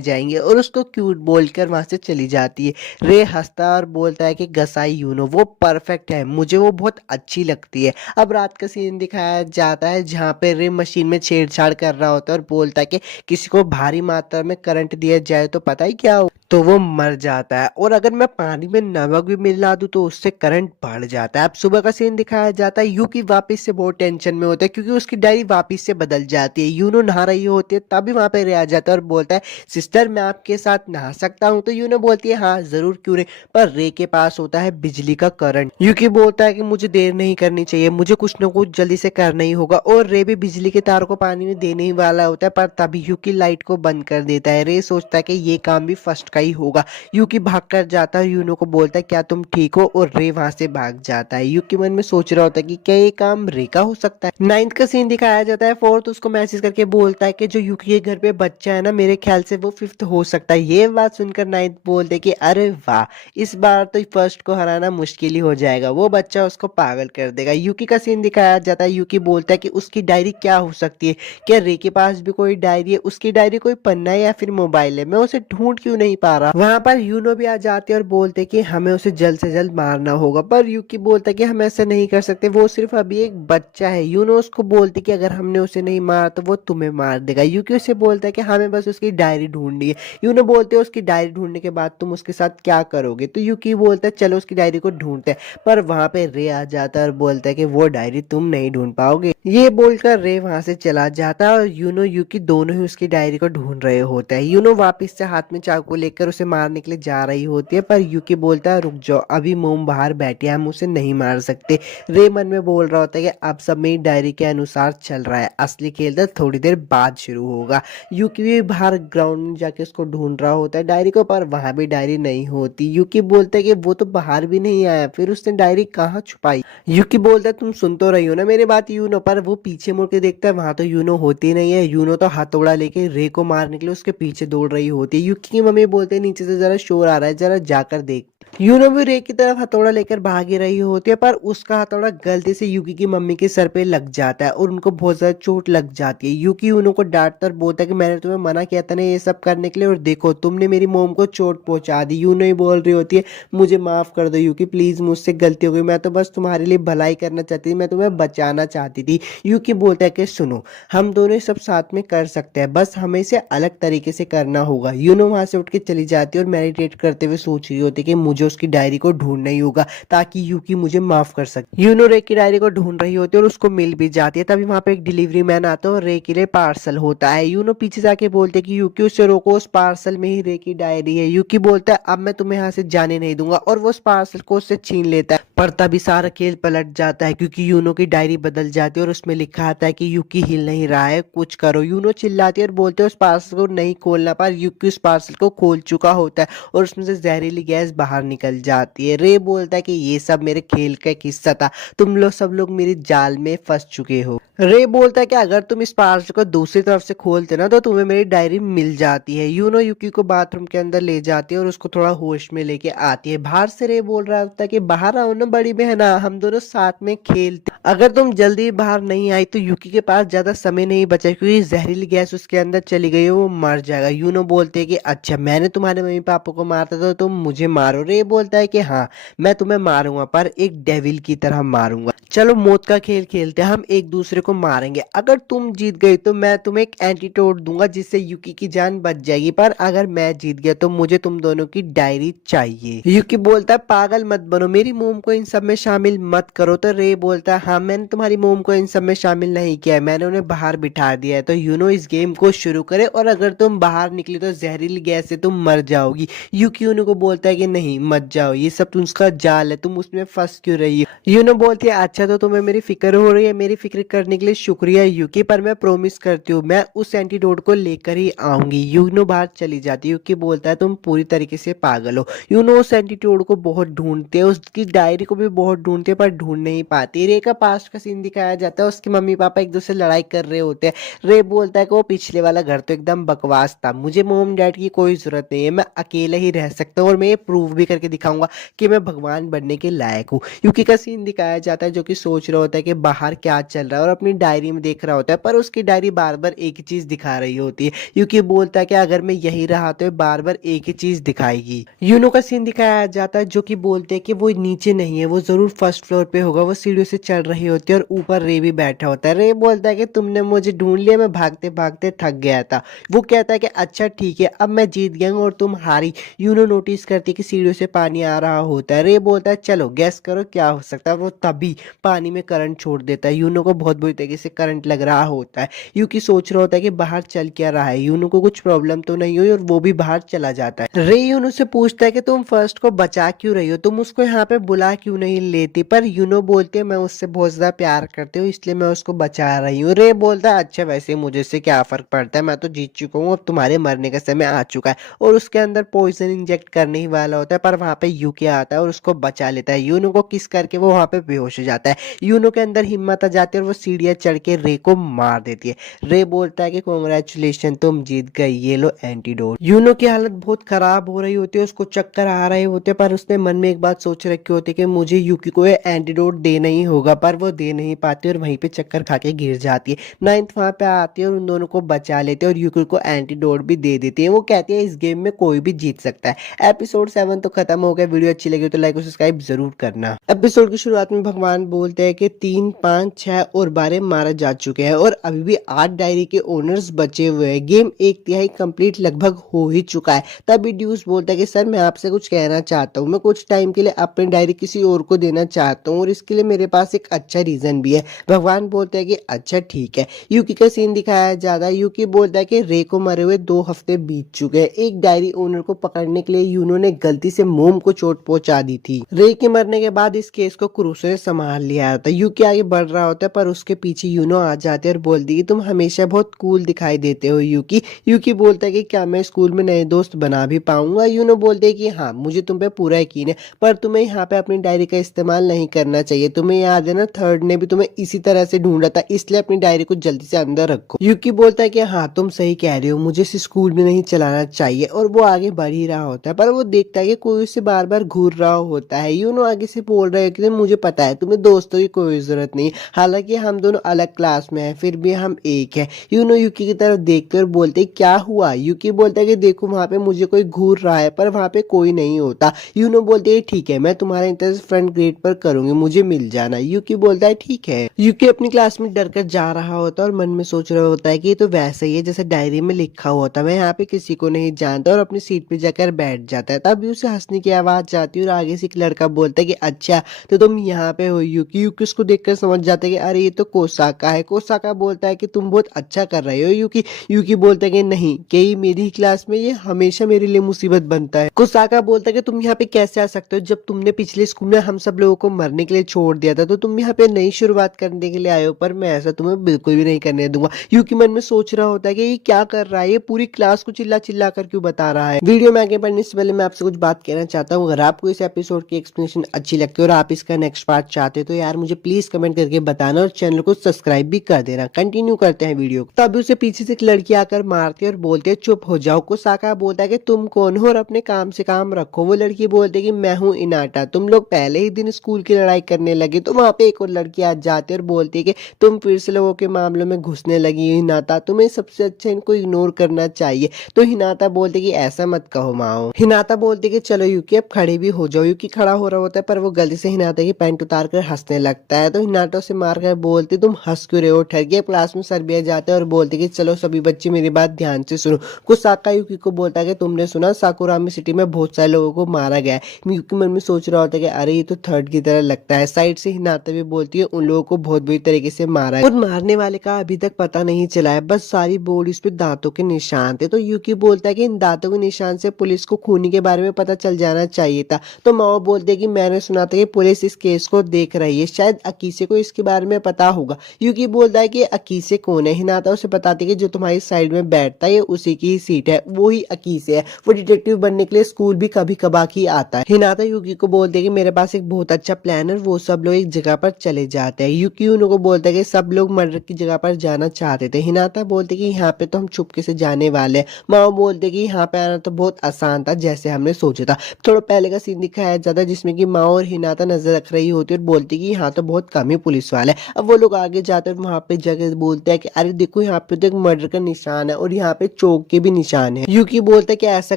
जाएंगे, और उसको क्यूट बोलकर वहां से चली जाती है। रे हंसता और बोलता है कि गसाई यूनो वो परफेक्ट है, मुझे वो बहुत अच्छी लगती है। अब रात का सीन दिखाया जाता है जहाँ पे रे मशीन में छेड़छाड़ कर रहा होता है और बोलता है कि किसी को भारी मात्रा में करंट दिया जाए तो पता ही क्या हो, तो वो मर जाता है, और अगर मैं पानी में नमक भी मिला दूं तो उससे करंट बढ़ जाता है। अब सुबह का सीन दिखाया जाता है। यूकी वापस से बहुत टेंशन में होता है क्योंकि उसकी डायरी वापस से बदल जाती है। यूनो नहा रही होती है तभी वहां पे रे आ जाता है और बोलता है सिस्टर मैं आपके साथ नहा सकता हूँ, तो यूनो बोलती है हाँ जरूर क्यों नहीं। पर रे के पास होता है बिजली का करंट। यूकी बोलता है कि मुझे देर नहीं करनी चाहिए, मुझे कुछ न कुछ जल्दी से करना ही होगा, और रे भी बिजली के तार को पानी में देने ही वाला होता है, पर तभी यूकी लाइट को बंद कर देता है। रे सोचता है कि ये काम भी फर्स्ट का ही होगा। यूकी भाग कर जाता है, यूनो को बोलता है क्या तुम ठीक हो, और रे वहां से भाग जाता है। यूकी मन में सोच रहा होता है कि क्या ये काम रे का हो सकता है। नाइन्थ का सीन दिखाया जाता है। फोर्थ उसको मैसेज करके बोलता है कि जो यूकी के घर पे बच्चा है ना, मेरे ख्याल से वो फिफ्थ हो सकता है। ये बात सुनकर नाइन्थ बोलते है कि अरे वाह, इस बार तो फर्स्ट को हराना मुश्किल ही हो जाएगा, वो बच्चा उसको पागल कर देगा। यूकी का सीन दिखाया जाता है। यूकी बोलता है कि उसकी डायरी क्या हो सकती है, क्या रे के पास भी कोई डायरी है, उसकी डायरी कोई पन्ना है या फिर मोबाइल है, मैं उसे ढूंढ क्यों नहीं पा रहा। वहां पर यूनो भी आ जाते हैं और बोलते कि हमें उसे जल्द से जल्द मारना होगा, पर यूकी बोलता है कि हम ऐसा नहीं कर सकते, वो सिर्फ अभी एक बच्चा है। यूनो उसको बोलती कि अगर हमने उसे नहीं मारा तो वो तुम्हें मार देगा। यूकी उसे बोलता है कि हमें बस उसकी डायरी ढूंढनी है। यूनो बोलते है उसकी डायरी ढूंढने के बाद तुम उसके साथ क्या करोगे, तो यूकी बोलता है चलो उसकी डायरी को ढूंढते हैं, पर वहां पे रे आ जाता है और बोलता है कि वो डायरी तुम नहीं ढूंढ पाओगे। ये बोलकर रे वहां से चला जाता है और यूनो यूकी दोनों ही उसकी डायरी को ढूंढ रहे होते हैं। यूनो वापस से हाथ में चाकू लेकर उसे मारने के लिए जा रही होती है, पर यूकी बोलता है रुक जाओ, अभी मोम बाहर बैठी है, हम उसे नहीं मार सकते। रे मन में बोल रहा होता है कि अब सब मेरी डायरी के अनुसार चल रहा है, असली खेल तो थोड़ी देर बाद शुरू होगा। यूकी भी बाहर ग्राउंड में जाके उसको ढूंढ रहा होता है डायरी को, पर वहां भी डायरी नहीं होती। यूकी बोलता है कि वो तो बाहर भी नहीं आया, फिर उसने डायरी कहाँ छुपाई। यूकी बोलता है तुम सुन तो रही हो ना मेरी बात यूनो, पर वो पीछे मुड़ के देखता है वहां तो यूनो होती नहीं है। यूनो तो हथौड़ा लेके रे को मारने के लिए उसके पीछे दौड़ रही होती है। यूकी की मम्मी बोलते हैं नीचे से जरा शोर आ रहा है, जरा जाकर देख। यूनो भी रे की तरफ हथौड़ा लेकर भाग ही रही होती है, पर उसका हथौड़ा गलती से यूकी की मम्मी के सर पे लग जाता है और उनको बहुत ज्यादा चोट लग जाती है। यूकी यूनो को डांटता और बोलता है कि मैंने तुम्हें मना किया था ना ये सब करने के लिए, और देखो तुमने मेरी मोम को चोट पहुंचा दी। यूनो ही बोल रही होती है मुझे माफ कर दो यूकी, प्लीज मुझसे गलती हो गई, मैं तो बस तुम्हारे लिए भलाई करना चाहती थी, मैं तुम्हें बचाना चाहती थी। यूकी बोलता है कि सुनो हम दोनों सब साथ में कर सकते हैं, बस हमें इसे अलग तरीके से करना होगा। यूनो वहां से उठ के चली जाती है और मेडिटेट करते हुए सोच रही होती है कि मुझे उसकी डायरी को ढूंढना ही होगा ताकि यूकी मुझे माफ कर सके। यूनो रे की डायरी को ढूंढ रही होती है और उसको मिल भी जाती है। तभी वहां पे एक डिलीवरी मैन आता है और रे के लिए पार्सल होता है। यूनो पीछे जाके बोलते कि यूकी उसे रोको, उस पार्सल में ही रे की डायरी है। यूकी बोलता है अब मैं तुम्हें यहाँ से जाने नहीं दूंगा, और वो उस पार्सल को उससे छीन लेता है, पर तभी सारा खेल पलट जाता है क्योंकि यूनो की डायरी बदल जाती है और उसमें लिखा आता है कि यूकी हिल नहीं रहा है, कुछ करो। यूनो चिल्लाती है और बोलते है उस पार्सल को नहीं खोलना, पर यूकी उस पार्सल को खोल चुका होता है और उसमें से जहरीली गैस बाहर निकल जाती है। रे बोलता है कि ये सब मेरे खेल का किस्सा था, तुम लोग सब लोग मेरी जाल में फंस चुके हो। रे बोलता है कि अगर तुम इस पार्सल को दूसरी तरफ से खोलते ना तो तुम्हें मेरी डायरी मिल जाती है। यूनो युकी को बाथरूम के अंदर ले जाती है और उसको थोड़ा होश में लेके आती है। बाहर से रे बोल रहा होता है कि बाहर आओ ना बड़ी बहना, हम दोनों साथ में खेलते। अगर तुम जल्दी बाहर नहीं आई तो युकी के पास ज्यादा समय नहीं बचा, क्योंकि जहरीली गैस उसके अंदर चली गई है, वो मर जाएगा। यूनो बोलते है कि अच्छा मैंने तुम्हारे मम्मी पापा को मारता था तो तुम मुझे मारो। रे बोलता है कि हाँ मैं तुम्हें मारूंगा पर एक डेविल की तरह मारूंगा। चलो मौत का खेल खेलते हैं, हम एक दूसरे को मारेंगे। अगर तुम जीत गई तो मैं तुम्हें एक एंटीडोट दूंगा जिससे युकी की जान बच जाएगी, पर अगर मैं जीत गया तो मुझे तुम दोनों की डायरी चाहिए। युकी बोलता है पागल मत बनो, मेरी मोम को इन सब में शामिल मत करो। तो रे बोलता है हाँ मैंने तुम्हारी मोम को इन सब में शामिल नहीं किया है, मैंने उन्हें बाहर बिठा दिया है। तो यूनो इस गेम को शुरू करे और अगर तुम बाहर निकली तो जहरीली गैस से तुम मर जाओगी। युकी यूनो को बोलता है कि नहीं मत जाओ, ये सब तुमका जाल है, तुम उसमें फंस क्यों रही हो। यूनो बोलती है अच्छा तो तुम्हें मेरी फिक्र हो रही है, मेरी फिक्र करने के लिए शुक्रिया युकी, पर मैं प्रॉमिस करती हूँ मैं उस एंटीडोट को लेकर ही आऊंगी। यूनो बाहर चली जाती है। युकी बोलता है तुम पूरी तरीके से पागल हो। यूनो उस एंटीडोट को बहुत ढूंढते हैं, उसकी डायरी को भी बहुत ढूंढते हैं पर ढूंढ नहीं पाती। रे का पास्ट का सीन दिखाया जाता है, उसके मम्मी पापा एक दूसरे से लड़ाई कर रहे होते हैं। रे बोलता है कि वो पिछले वाला घर तो एकदम बकवास था, मुझे मोम डैड की कोई जरूरत नहीं है, मैं अकेला ही रह सकता हूँ और मैं ये प्रूव भी करके दिखाऊंगा कि मैं भगवान बनने के लायक हूँ। युकी का सीन दिखाया जाता है जो कि सोच रहा होता है कि बाहर क्या चल रहा है और अपनी डायरी में देख रहा होता है, पर उसकी डायरी बार बार एक ही चीज दिखा रही होती है। युकी बोलता है कि अगर मैं यही रहा तो बार बार एक ही चीज दिखाएगी। यूनो का सीन दिखाया जाता है जो कि बोलते हैं कि वो नीचे नहीं है, वो जरूर फर्स्ट फ्लोर पे होगा। वो सीढ़ियों से चढ़ रही होती है और ऊपर रे भी बैठा होता है। रे बोलता है कि तुमने मुझे ढूंढ लिया, मैं भागते भागते थक गया था। वो कहता है कि अच्छा ठीक है अब मैं जीत गया हूँ और तुम हारी। यूनो नोटिस करती है कि सीढ़ियों से पानी आ रहा होता है। रे बोलता है चलो गैस करो क्या हो सकता है। वो तभी पानी में करंट छोड़ देता है। यूनो को बहुत बुरी तरीके से करंट लग रहा होता है। यूकी सोच रहा होता है कि बाहर चल क्या रहा है, यूनो को कुछ प्रॉब्लम तो नहीं हुई और वो भी बाहर चला जाता है। रे यूनो से पूछता है कि तुम फर्स्ट को बचा क्यों रही हो, तुम उसको यहाँ पे बुला क्यों नहीं लेती, पर यूनो बोलते है मैं उससे बहुत ज्यादा प्यार करती हूँ इसलिए मैं उसको बचा रही हूँ। रे बोलता है अच्छा वैसे मुझे से क्या फर्क पड़ता है, मैं तो जीत चुका हूँ, अब तुम्हारे मरने का समय आ चुका है। और उसके अंदर पॉइजन इंजेक्ट करने ही वाला होता है, पर वहां पे यूकी आता है और उसको बचा लेता है। यूनो को किस करके वो वहां पे बेहोश हो जाता है। यूनो के अंदर हिम्मत आ जाती है और वो सीढ़ियां चढ़ के रे को मार देती है। रे बोलता है कि कॉन्ग्रेचुलेशन तुम जीत गई, ये लो एंटीडोट। यूनो की हालत बहुत खराब हो रही होती है, उसको चक्कर आ रहे होते हैं, पर उसने मन में एक बात सोच रखी होती है कि मुझे यूकी को ये एंटीडोट देना ही होगा, पर वो दे नहीं पाती और वहीं पे चक्कर खा के गिर जाती है। नाइन्थ वहां पे आती है और उन दोनों को बचा लेते हैं और यूकी को एंटीडोट भी दे देती है। वो कहती है इस गेम में कोई भी जीत सकता है। एपिसोड 7 तो खत्म हो गया। वीडियो अच्छी लगी तो लाइक और सब्सक्राइब जरूर करना। एपिसोड की शुरुआत में भगवान बोलते हैं कि 3, 5, 6 और 12 मारा जा चुके हैं और अभी भी 8 डायरी के ओनर्स बचे हुए हैं। गेम 1/3 कंप्लीट लगभग हो ही चुका है। तभी ड्यूस बोलता है कि सर मैं आपसे कुछ कहना चाहता हूँ, मैं कुछ टाइम के लिए अपनी डायरी किसी और को देना चाहता हूँ और इसके लिए मेरे पास एक अच्छा रीजन भी है। भगवान बोलते हैं कि अच्छा ठीक है। यूकी का सीन दिखाया जाता है। यूकी बोलता है कि रे को मरे हुए 2 हफ्ते बीत चुके हैं। एक डायरी ओनर को पकड़ने के लिए यूनो ने गलती से मोम को चोट पहुंचा दी थी। रे के मरने के बाद इस केस को क्रूसो ने संभाल लिया होता है। यूकी आगे बढ़ रहा होता है पर उसके पीछे यूनो आ जाते हैं और बोलती है तुम हमेशा बहुत कूल दिखाई देते हो यूकी। यूकी बोलता है कि क्या मैं स्कूल में नए दोस्त बना भी पाऊंगा। यूनो बोलते है कि हाँ मुझे तुम पे पूरा यकीन है, पर तुम्हें यहाँ पे अपनी डायरी का इस्तेमाल नहीं करना चाहिए। तुम्हें याद है ना थर्ड ने भी तुम्हें इसी तरह से ढूंढा था, इसलिए अपनी डायरी को जल्दी से अंदर रखो। यूकी बोलता है कि हाँ तुम सही कह रहे हो, मुझे इसे स्कूल में नहीं चलाना चाहिए। और वो आगे बढ़ ही रहा होता है पर वो देखता है कि कोई उसे बार बार घूर रहा होता है। यूनो आगे से बोल रहे हो कि मुझे पता है तुम्हें दोस्तों की कोई जरूरत नहीं, हालांकि हम दोनों अलग क्लास में हैं फिर भी हम एक है। यूनो यूकी की तरफ देखते और बोलते क्या हुआ। यूकी बोलता है कि देखो वहां पे मुझे कोई घूर रहा है पर वहां पे कोई नहीं होता। यूनो बोलते है ठीक है मैं तुम्हारा इंतजार फ्रंट गेट पर करूंगी, मुझे मिल जाना। यूकी बोलता है ठीक है। यूकी अपनी क्लास में डर कर जा रहा होता है और मन में सोच रहा होता है कि ये तो वैसा ही है जैसे डायरी में लिखा हुआ था, मैं यहाँ पे किसी को नहीं जानता, और अपनी सीट पे जाकर बैठ जाता है। तभी उसे हंसने की आवाज आती है और आगे से एक लड़का बोलता है कि अच्छा तो तुम यहाँ पे हो यूकी। यूकी उसको देखकर समझ जाता है कि अरे ये तो कोसाका है। कोसाका बोलता है कि तुम बहुत अच्छा कर रहे हो यूकी। यूकी बोलता है कि नहीं कि मेरी क्लास में ये हमेशा मेरे लिए मुसीबत बनता है। कोसाका बोलता है कि तुम यहाँ पे कैसे आ सकते हो, जब तुमने पिछले स्कूल में हम सब लोगों को मरने के लिए छोड़ दिया था तो तुम यहाँ पे नई शुरुआत करने के लिए आए हो, पर मैं ऐसा तुम्हें बिल्कुल भी नहीं करने दूंगा। यूकी मन में सोच रहा होता है कि ये क्या कर रहा है, ये पूरी क्लास को चिल्ला चिल्ला कर क्यों बता रहा है। वीडियो में आगे बढ़ने से पहले मैं आपसे कुछ बात कहना चाहता हूँ। अगर आपको इस एपिसोड की एक्सप्लेनेशन अच्छी लगती है और आप इसका नेक्स्ट पार्ट चाहते तो यार मुझे प्लीज कमेंट करके बताना और चैनल को सब्सक्राइब भी कर देना। कंटिन्यू करते हैं वीडियो को। तभी उसे पीछे से एक लड़की आकर मारती है और बोलती है चुप हो जाओ। कोसाका बोलता है कि तुम कौन हो और अपने काम से काम रखो। वो लड़की बोलती है कि मैं हूँ इनाटा, तुम लोग पहले ही दिन स्कूल की लड़ाई करने लगे। तो वहां पे एक और लड़की आ जाती है और बोलती है कि तुम फिर से लोगों के मामलों में घुसने लगी हो हिनाता, तुम्हें सबसे अच्छा इनको इग्नोर करना चाहिए। तो हिनाता बोलते कि ऐसा मत कहो माओ। हिनाता बोलते कि चलो यूकी अब खड़े भी हो जाओ। यूकी खड़ा हो रहा होता है पर वो गलती से हिनाता की पैंट उतार कर हंसने लगता है। तो हिनाटा उसे मार कर बोलती तुम हंस क्यों रहे हो। ठहर गया। क्लास में सर भी जाते हैं और बोलते कि चलो सभी बच्चे मेरी बात ध्यान से सुनो। कुसाका यूकी को बोलता है कि तुमने सुना साकुरामी सिटी में बहुत सारे लोगों को मारा गया है। यूकी मन में सोच रहा होता है कि अरे ये तो थर्ड की तरह लगता है। साइड से हिनाता भी बोलती है उन लोगों को बहुत बुरी तरीके से मारा है और मारने वाले का अभी तक पता नहीं चला है, बस सारी बॉडीज पे दांतों के निशान थे। तो यूकी बोलता है कि इन दांतों के निशान से पुलिस को खूनी के बारे में पता चल जाना चाहिए था। तो माओ बोलते कि मैंने सुना था कि पुलिस इस केस को देख रही है, शायद अकीसे को इसके बारे में पता होगा। यूकी बोलता है कि अकीसे कौन है। हिनाता उसे बताती है कि जो तुम्हारी साइड में बैठता है ये उसी की ही सीट है, वो ही अकीसे है। वो डिटेक्टिव बनने के लिए स्कूल भी कभी कभार ही आता है। हिनाता यूकी को बोलते है कि मेरे पास एक बहुत अच्छा प्लान है। वो सब लोग एक जगह पर चले जाते हैं। यूकी उनको बोलता है कि सब लोग मर्डर की जगह पर जाना चाहते थे। हिनाता बोलते कि यहाँ पे तो हम चुपके से जाने वाले हैं। माओ बोलते कि यहाँ पे आना तो बहुत आसान था जैसे हमने सोचा था। थोड़ा पहले का सीन दिखाया जाता है जिसमें कि माओ और हिनाता नजर रख रही होती है और बोलती कि यहाँ तो बहुत कम ही पुलिस वाले हैं। अब वो लोग आगे जाते हैं और वहां पे जगह बोलते हैं कि अरे देखो यहाँ पे तो एक मर्डर का निशान है और यहाँ पे चौक के भी निशान है। यूकी बोलता है कि ऐसा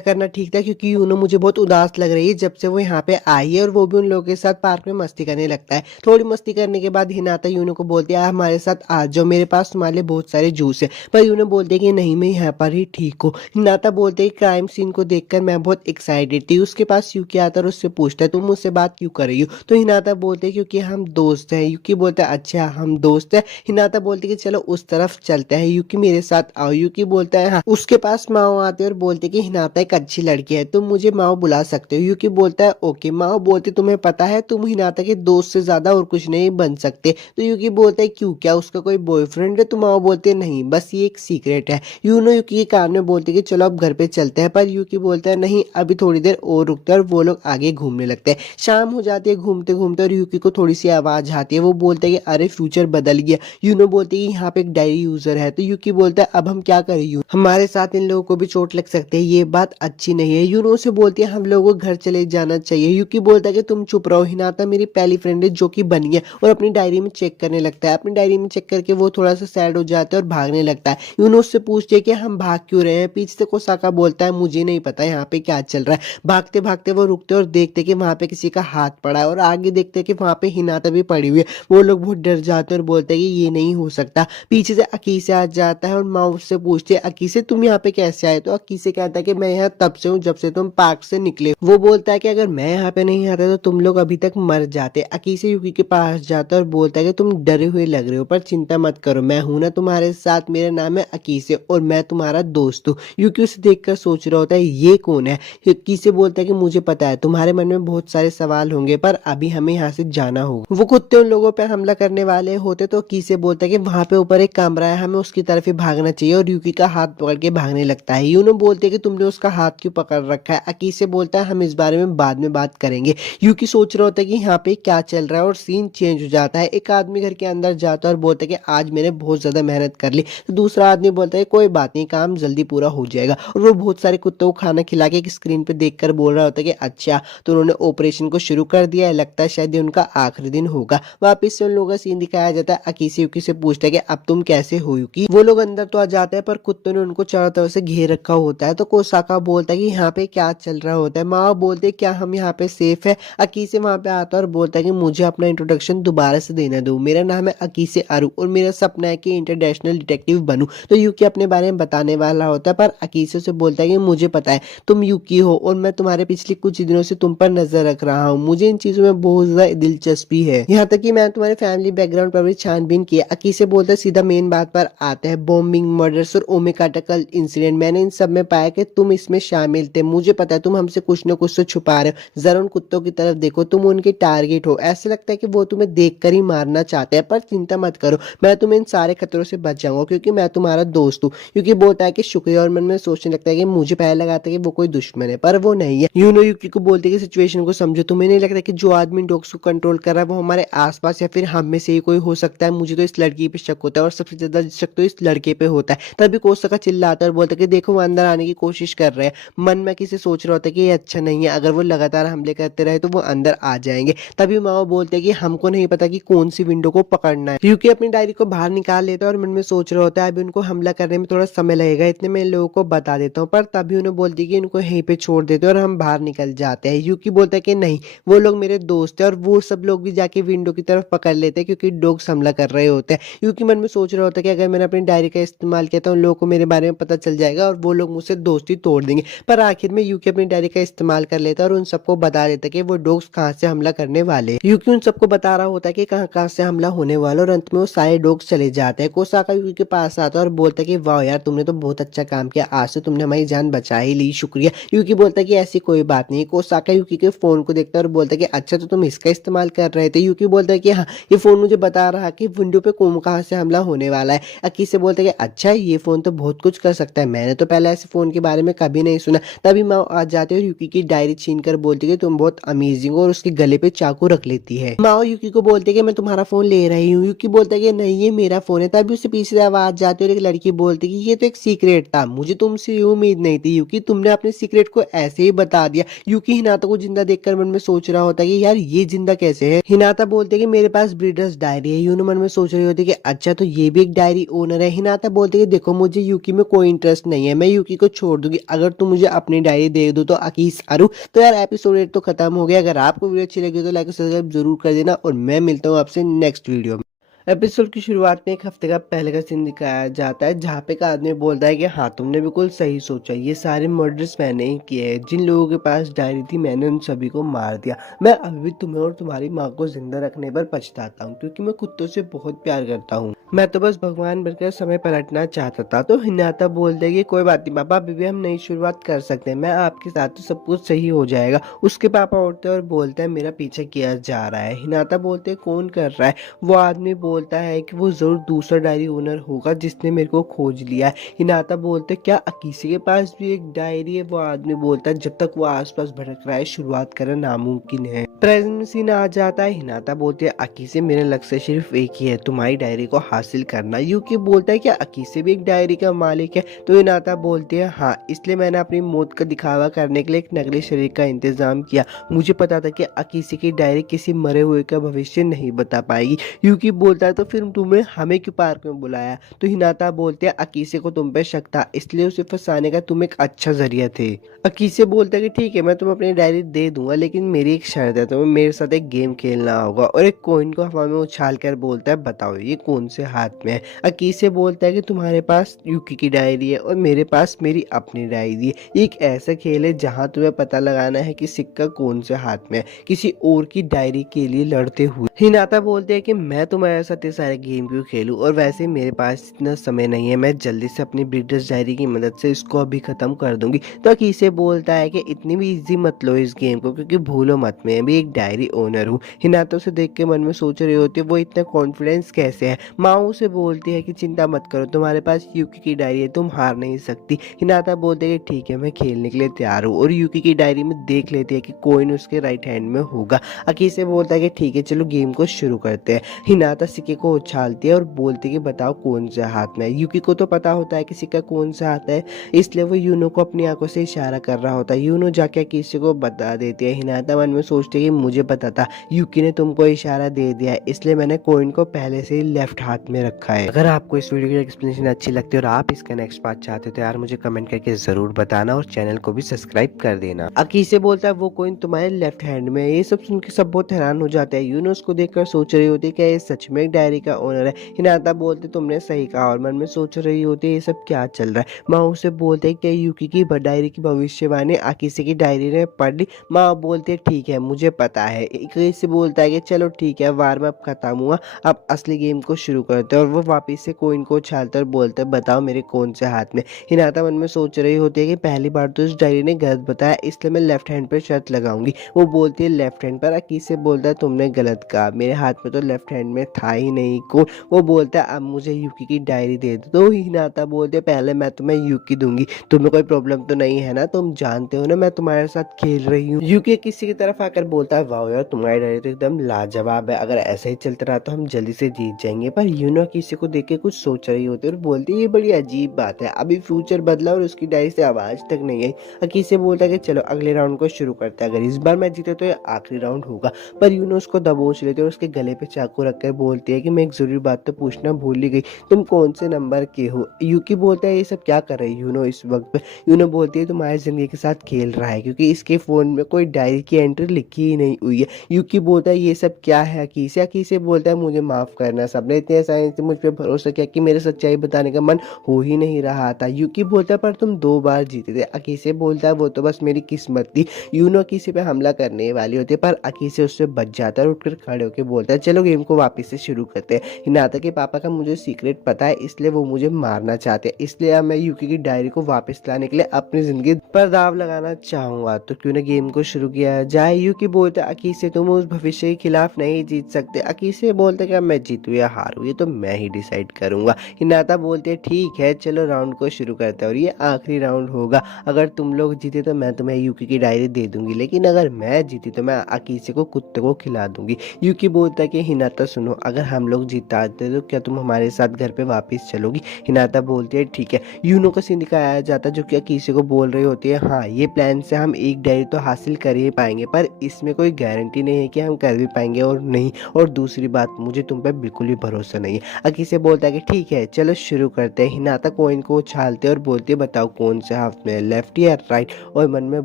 करना ठीक था क्योंकि यूनो मुझे बहुत उदास लग रही है जब से वो यहाँ पे आई है और वो भी उन लोगों के साथ पार्क में मस्ती करने लगता है। थोड़ी मस्ती करने के बाद हिनाता यूनो को बोलती है हमारे साथ आ जाओ, मेरे पास तुम्हारे लिए बहुत सारे जूस है। पर यूनो बोलते कि नहीं मैं यहाँ पर ही ठीक हूँ। हिनाता बोलते क्राइम सीन को देखकर मैं बहुत एक्साइटेड थी। उसके पास यूकी आता है और उससे पूछता है तुम मुझसे बात क्यों कर रही हो। तो हिनाता बोलते क्योंकि हम दोस्त हैं। यूकी बोलता है अच्छा हम दोस्त हैं। हिनाता बोलती कि चलो उस तरफ चलते हैं, यूकी मेरे साथ आओ। यूकी बोलता है हाँ। उसके पास माओ आते और बोलते कि हिनाता एक अच्छी लड़की है, तुम मुझे माओ बुला सकते हो। यूकी बोलता है ओके। माओ बोलती तुम्हें पता है तुम हिनाता के दोस्त से ज्यादा और कुछ नहीं बन सकते। तो यूकी बोलता है क्यों, क्या उसका कोई बॉयफ्रेंड है। तो माओ बोलते नहीं बस ये एक सीक्रेट है। यूनो यूकी के कान में बोलते कि चलो अब घर पे चलते हैं, पर यूकी बोलता है नहीं अभी थोड़ी देर और रुकते हैं और वो लोग आगे घूमने लगते हैं। शाम हो जाती है घूमते घूमते और यूकी को थोड़ी सी आवाज आती है। वो बोलते हैं कि अरे फ्यूचर बदल गया। यूनो बोलते हैं कि यहाँ पे एक डायरी यूजर है। तो यूकी बोलता है अब हम क्या करें यूनो, हमारे साथ इन लोगों को भी चोट लग सकती है, ये बात अच्छी नहीं है। यूनो से बोलती है हम लोगों को घर चले जाना चाहिए। यूकी बोलता है कि तुम चुप रहो, हिनाता मेरी पहली फ्रेंड है जो कि बनी है। और अपनी डायरी में चेक करने लगता है। अपनी डायरी में चेक करके वो थोड़ा सा सैड हो जाता है और भागने लगता है। यूनो उससे पूछते हैं कि हम भाग क्यों रहे हैं। पीछे से कोसाका बोलता है मुझे नहीं पता यहाँ पे क्या चल रहा है। भागते भागते वो रुकते और देखते कि वहां पे किसी का हाथ पड़ा है और आगे देखते कि वहां पे हिनाता भी पड़ी हुई है। वो लोग बहुत डर जाते हैं और बोलते हैं कि ये नहीं हो सकता। पीछे से अकीसे आ जाता है और माँ उससे पूछते है अकीसे तुम यहाँ पे कैसे आए। तो अकीसे कहता है कि मैं यहाँ तब से हूँ जब से तुम पार्क से निकले। वो बोलता है कि अगर मैं यहाँ पे नहीं आता तो तुम लोग अभी तक मर जाते। अकीसे यूकी के पास जाता है और बोलता है कि तुम डरे हुए लग रहे हो पर चिंता मत करो, मैं हूं ना तुम्हारे साथ, मेरा नाम है अकीसे और मैं तुम्हारा दोस्त हूँ। यूकी उसे देखकर सोच रहा होता है ये कौन है। अकीसे बोलता है कि मुझे पता है तुम्हारे मन में बहुत सारे सवाल होंगे पर अभी हमें यहाँ से जाना होगा। वो कुत्ते उन लोगों पे हमला करने वाले होते तो अकीसे बोलता है कि वहां पे ऊपर एक कमरा है, हमें उसकी तरफ ही भागना चाहिए और यूकी का हाथ पकड़ के भागने लगता है। यूनो बोलते है कि तुमने उसका हाथ क्यों पकड़ रखा है। अकीसे बोलता है हम इस बारे में बाद में बात करेंगे। यूकी सोच रहा होता है कि यहाँ पे क्या चल रहा है और सीन चेंज हो जाता है। एक आदमी घर के अंदर जाता है और बोलता है कि आज मैंने बहुत ज्यादा मेहनत कर ली। तो दूसरा आदमी बोलता है कोई बात नहीं काम जल्दी पूरा हो जाएगा। और वो बहुत सारे कुत्तों को खाना खिला के एक स्क्रीन पे देखकर बोल रहा होता है कि अच्छा तो उन्होंने ऑपरेशन को शुरू कर दिया है, लगता है शायद ये उनका आखिरी दिन होगा। वापिस से उन लोगों का सीन दिखाया जाता है। अकीसे यूकी से पूछता है कि अब तुम कैसे हो यूकी। वो लोग अंदर तो आ जाते हैं पर कुत्तों ने उनको चारों तरफ से घेर रखा होता है। तो कोसाका बोलता है कि यहाँ पे क्या चल रहा होता है। माँ बोलते क्या हम यहाँ पे सेफ है। अकीसे वहां पे आता है और बोलता है कि मुझे अपना इंट्रोडक्शन दोबारा से देना दो, मेरा नाम है अकीसे अरु और मेरा सपना है कि इंटरनेशनल डिटेक्टिव बनूं। तो यूकी अपने बारे में बताने वाला होता है पर अकीसे से बोलता है कि मुझे पता है तुम यूकी हो और मैं तुम्हारे पिछले कुछ दिनों से तुम पर नजर रख रहा हूँ, मुझे इन चीजों में बहुत ज्यादा दिलचस्पी है, यहाँ तक कि मैं तुम्हारे फैमिली बैकग्राउंड पर भी छानबीन किया। अकीसे बोलता है सीधा मेन बात पर आते हैं, बॉम्बिंग, मर्डर्स और ओमेकाटकल इंसिडेंट। मैंने इन सब में पाया कि तुम इसमें शामिल थे। मुझे पता है तुम हमसे कुछ न कुछ तो छुपा रहे हो। जरा उन कुत्तों की तरफ देखो, तुम उनके टारगेट हो। ऐसे लगता है कि वो तुम्हें देखकर ही मारना चाहते हैं पर चिंता मत करो, मैं तुम्हें इन सारे खतरों से बच जाऊंगा क्योंकि मैं तुम्हारा दोस्त हूँ। क्योंकि बोलता है कि शुक्रिया और मन में सोचने लगता है कि कि मुझे पहले लगा था कि वो कोई दुश्मन है, पर वो नहीं है। यूनो यूकी को बोलते कि सिचुएशन को समझो, तुम्हें नहीं लगता कि जो आदमी डॉग्स को कंट्रोल कर रहा है वो हमारे आसपास या फिर हम में से ही कोई हो सकता है। मुझे तो इस लड़की पे शक होता है और सबसे ज्यादा शक तो इस लड़के पे होता है। तभी कोसका चिल्लाता है और बोलता है कि देखो वो अंदर आने की कोशिश कर रहे हैं। मन में किसी सोच रहा होता है कि ये अच्छा नहीं है, अगर वो लगातार हमले करते रहे तो वो अंदर आ जाएंगे। तभी माओ बोलते हैं कि हमको नहीं पता कि कौन सी विंडो को पकड़ना है। यूकी अपनी डायरी को बाहर निकाल लेता है और मन में सोच रहा होता है अभी उनको हमला करने में थोड़ा समय लगेगा, इतने मैं इन लोगों को बता देता हूँ। पर तभी उन्हें बोलती है कि इनको यहीं पे छोड़ देते और हम बाहर निकल जाते हैं। यूकी बोलता है कि नहीं, वो लोग मेरे दोस्त हैं और वो सब लोग भी जाके विंडो की तरफ पकड़ लेते हैं क्योंकि डॉग्स हमला कर रहे होते हैं। यूकी मन में सोच रहा होता है कि अगर मैंने अपनी डायरी का इस्तेमाल किया तो उन लोगों को मेरे बारे में पता चल जाएगा और वो लोग मुझसे दोस्ती तोड़ देंगे। पर आखिर में यूकी अपनी डायरी का इस्तेमाल कर लेता है और उन सबको बता देता है कि वो डॉग्स कहाँ से हमला करने वाले। यूकी उन सबको बता रहा होता है कि कहाँ कहाँ से हमला होने वाला और अंत में वो सारे डॉग्स चले जाते हैं। कोसाका यूकी के पास आता है और बोलता है कि वाह यार, तुमने तो बहुत अच्छा काम किया, आज तो तुमने हमारी जान बचा ही ली, शुक्रिया। यूकी बोलता है कि ऐसी कोई बात नहीं। कोसाका यूकी के फोन को देखता है और बोलता है कि अच्छा तो तुम इसका इस्तेमाल कर रहे थे। यूकी बोलता है कि हाँ, ये फोन मुझे बता रहा कि विंडो पे कहाँ से हमला होने वाला है। अकी से बोलता है कि अच्छा, ये फोन तो बहुत कुछ कर सकता है, मैंने तो पहले ऐसे फोन के बारे में कभी नहीं सुना। तभी माँ आ जाती है और यूकी की डायरी छीन कर बोलती है कि तुम बहुत अमेजिंग हो और उसके गले पे चाकू रख लेती है। माओ यूकी को बोलते है कि मैं तुम्हारा फोन ले रही हूँ। यूकी बोलता है कि नहीं, ये मेरा फोन है। तभी उससे पीछे से आवाज जाती है और एक लड़की बोलती है कि ये तो एक सीक्रेट था, मुझे तुमसे ये उम्मीद नहीं थी यूकी, तुमने अपने सीक्रेट को ऐसे ही बता दिया। यूकी हिनाता को जिंदा देखकर मन में सोच रहा होता है कि यार ये जिंदा कैसे है। हिनाता बोलते है कि मेरे पास ब्रीडर्स डायरी है। यूनो मन में सोच रही होती है कि अच्छा, तो ये भी एक डायरी ओनर है। हिनाता बोलते है कि देखो, मुझे यूकी में कोई इंटरेस्ट नहीं है, मैं यूकी को छोड़ दूंगी, अगर तुम मुझे अपनी डायरी दे दो तो। अकीस आरू, तो यार एपिसोड 8 तो खत्म हो गया। अगर आपको वीडियो अच्छी लगी तो लाइक और सब्सक्राइब जरूर कर देना और मैं मिलता हूँ आपसे नेक्स्ट वीडियो में। एपिसोड की शुरुआत में एक हफ्ते का पहले का सीन दिखाया जाता है जहाँ पे एक आदमी बोलता है कि हाँ, तुमने बिल्कुल सही सोचा, ये सारे मर्डर्स मैंने ही किए हैं, जिन लोगों के पास डायरी थी मैंने उन सभी को मार दिया। मैं अभी भी तुम्हें और तुम्हारी माँ को जिंदा रखने पर पछताता हूँ क्योंकि मैं कुत्तों से बहुत प्यार करता हूँ, मैं तो बस भगवान बनकर समय पलटना चाहता था। तो हिनाता बोलते है कि कोई बात नहीं पापा, अभी भी हम नई शुरुआत कर सकते हैं, मैं आपके साथ, तो सब कुछ सही हो जाएगा। उसके पापा उठते हैं और बोलते हैं मेरा पीछे किया जा रहा है। हिनाता बोलते हैं कौन कर रहा है। वो आदमी बोलता है कि वो जरूर दूसरा डायरी ओनर होगा जिसने मेरे को खोज लिया है। हिनाता बोलते क्या अकीसे के पास भी एक डायरी है। वो आदमी बोलता है जब तक वो आसपास भटक रहा है शुरुआत करना नामुमकिन है। प्रेजेंट सीन आ जाता है। हिनाता बोलते है अकीसे, मेरा लक्ष्य सिर्फ एक ही है, तुम्हारी डायरी को हासिल करना। यूकी बोलता है क्या अकीसे भी एक डायरी का मालिक है। तो हिनाता बोलती है हाँ, इसलिए मैंने अपनी मौत का दिखावा करने के लिए एक नकली शरीर का इंतजाम किया। मुझे पता था कि अकीसे की डायरी किसी मरे हुए का भविष्य नहीं बता पाएगी। यूकी बोलता है तो फिर तुम्हें हमें क्यों पार्क में बुलाया। तो हिनाता बोलते हैं अकीसे को तुम पे शक था, इसलिए उसे फंसाने का तुम एक अच्छा जरिया थे। अकीसे बोलता है कि ठीक है, मैं तुम्हें अपनी डायरी दे दूंगा, लेकिन मेरी एक शर्त है, तुम्हें मेरे साथ एक गेम खेलना होगा। और एक कॉइन को हवा में उछाल कर बोलता है बताओ ये कौन से हाथ में है। अकीसे बोलता है कि तुम्हारे पास यूकी की डायरी है और मेरे पास मेरी अपनी डायरी है। ये एक ऐसा खेल है जहाँ तुम्हें पता लगाना है कि सिक्का कौन से हाथ में है, किसी और की डायरी के लिए लड़ते हुए। हिनाता बोलते हैं कि मैं तुम्हारे साथ ये सारे गेम क्यों खेलूं, और वैसे मेरे पास इतना समय नहीं है, मैं जल्दी से अपनी ब्रीडर्स डायरी की मदद से इसको अभी खत्म कर दूंगी। तो अकीसे बोलता है कि इतनी भी इजी मत लो इस गेम को, क्योंकि भूलो मत मैं भी एक डायरी ओनर हूँ। हिनाता उसे देख के मन में सोच रही होती है वो इतना कॉन्फिडेंस कैसे है। माओ उसे बोलती है कि चिंता मत करो, तुम्हारे पास यूकी की डायरी है, तुम हार नहीं सकती। हिनाता बोलते है कि ठीक है, मैं खेलने के लिए तैयार हूँ, और यूकी की डायरी में देख लेती है कि कॉइन उसके राइट हैंड में होगा। अकीसे बोलता है कि ठीक है, चलो गेम को शुरू करते हैं। हिनाता सिक्के को उछालती है और बोलती है कि बताओ कौन से हाथ में है। यूकी को तो पता होता है कि सिक्का कौन सा हाथ है, इसलिए वो यूनो को अपनी आंखों से इशारा कर रहा होता है। यूनो जाके किसी को बता देती है। हिनाता मन में सोचती है कि मुझे पता था, यूकी ने तुमको इशारा दे दिया है, इसलिए मैंने कॉइन को पहले से ही लेफ्ट हाथ में रखा है। अगर आपको इस वीडियो की एक्सप्लेनेशन अच्छी लगती है और आप इसका नेक्स्ट पार्ट चाहते हो तो यार मुझे कमेंट करके जरूर बताना और चैनल को भी सब्सक्राइब कर देना। अकीसे बोलता है वो कॉइन तुम्हारे लेफ्ट हैंड में है। ये सब सुन के सब बहुत हैरान हो जाते हैं। यूनो उसको देखकर सोच रही होती है कि ये सच में एक डायरी का ओनर है। हिनाता बोलते तुमने सही कहा, और मन में सोच रही होती है ये सब क्या चल रहा है। माँ उसे बोलते हैं कि यूकी की डायरी की भविष्यवाणी अकीसे की डायरी ने पढ़ ली। माँ बोलते ठीक है, मुझे पता है। अकीसे बोलता है कि चलो ठीक है, वार्म अप खत्म हुआ, अब असली गेम को शुरू करते हैं। और वो वापिस से कॉइन को उछालते और बोलते बताओ मेरे कौन से हाथ में। हिनाता मन में सोच रही होती है कि पहली बार तो इस डायरी ने गलत बताया, इसलिए मैं लेफ्ट हैंड पर शर्त लगाऊंगी। वो बोलती है लेफ्ट हैंड पर। अकीसे बोलता है तुमने गलत कहा, मेरे हाथ में तो लेफ्ट हैंड में था ही ही नहीं कौन। वो बोलता है अब मुझे यूकी की डायरी दे दो, तो हिनाता बोलते पहले मैं तुम्हें यूकी दूंगी, तुम्हें कोई प्रॉब्लम तो नहीं है ना, तुम जानते हो ना मैं तुम्हारे साथ खेल रही हूँ। यूकी किसी की तरफ आकर बोलता है वाह यार तुम्हारी डायरी तो एकदम लाजवाब है, अगर ऐसे ही चलता रहा तो हम जल्दी से जीत जाएंगे। पर यूनो किसी को देख के कुछ सोच रही होती है और बोलती है ये बड़ी अजीब बात है, अभी फ्यूचर बदला और उसकी डायरी से आवाज तक नहीं आई। अकीसे बोलता है कि चलो अगले राउंड को शुरू करते हैं, अगर इस बार मैं जीते तो ये आखिरी राउंड होगा। पर यूनो उसको दबोच लेते और उसके गले पे चाकू रखकर बोलती है कि मैं एक जरूरी बात तो पूछना भूल ही गई, तुम कौन से नंबर के हो। यूकी बोलता है ये सब क्या कर रही यूनो इस वक्त पे। यूनो बोलती है तुम्हारी जिंदगी के साथ खेल रहा है क्योंकि इसके फोन में कोई डायरी की एंट्री लिखी ही नहीं हुई है। यूकी बोलता है ये सब क्या है अकीसे। अकीसे बोलता है मुझे माफ करना, सबने इतने आसानी से मुझ पर भरोसा किया कि मेरे सच्चाई बताने का मन हो ही नहीं रहा था। यूकी बोलता है पर तुम 2 बार जीते थे। अकीसे बोलता है वो तो बस मेरी किस्मत थी। यूनो अकीसे पे हमला करने वाली होती है पर अकीसे उससे बच जाता है और उठकर खड़े होकर बोलता है चलो गेम को वापस से शुरू करते हैं। हिनाता के पापा का मुझे सीक्रेट पता है इसलिए वो मुझे मारना चाहते हैं, इसलिए अब मैं यूकी की डायरी को वापस लाने के लिए अपनी जिंदगी पर दाव लगाना चाहूंगा, तो क्यों ना गेम को शुरू किया जाए। यूकी बोलता है अकीसे तुम उस भविष्य के खिलाफ नहीं जीत सकते। अकीसे बोलते कि मैं जीतू या हारू ये तो मैं ही डिसाइड करूंगा। हिनाता बोलते ठीक है चलो राउंड को शुरू करते हैं और ये आखिरी राउंड होगा, अगर तुम लोग जीते तो मैं तुम्हें यूकी की डायरी दे दूंगी, लेकिन अगर मैं जीती तो मैं अकीसे को कुत्ते को खिला दूंगी। यूकी बोलता है कि हिनाता सुनो, अगर हम लोग जीताते तो क्या तुम हमारे साथ घर पे वापस चलोगी। हिनाता बोलती है ठीक है। यूनो का सीन दिखाया जाता है जो कि अकीसे को बोल रही होती है हाँ ये प्लान से हम एक डायरी तो हासिल कर ही पाएंगे पर इसमें कोई गारंटी नहीं है कि हम कर भी पाएंगे और नहीं, और दूसरी बात मुझे तुम पे बिल्कुल भी भरोसा नहीं है। अकीसे बोलता है कि ठीक है चलो शुरू करते हैं। हिनाता कोइन को उछालते और बोलती है बताओ कौन से हाथ में है, लेफ्ट या राइट, और मन में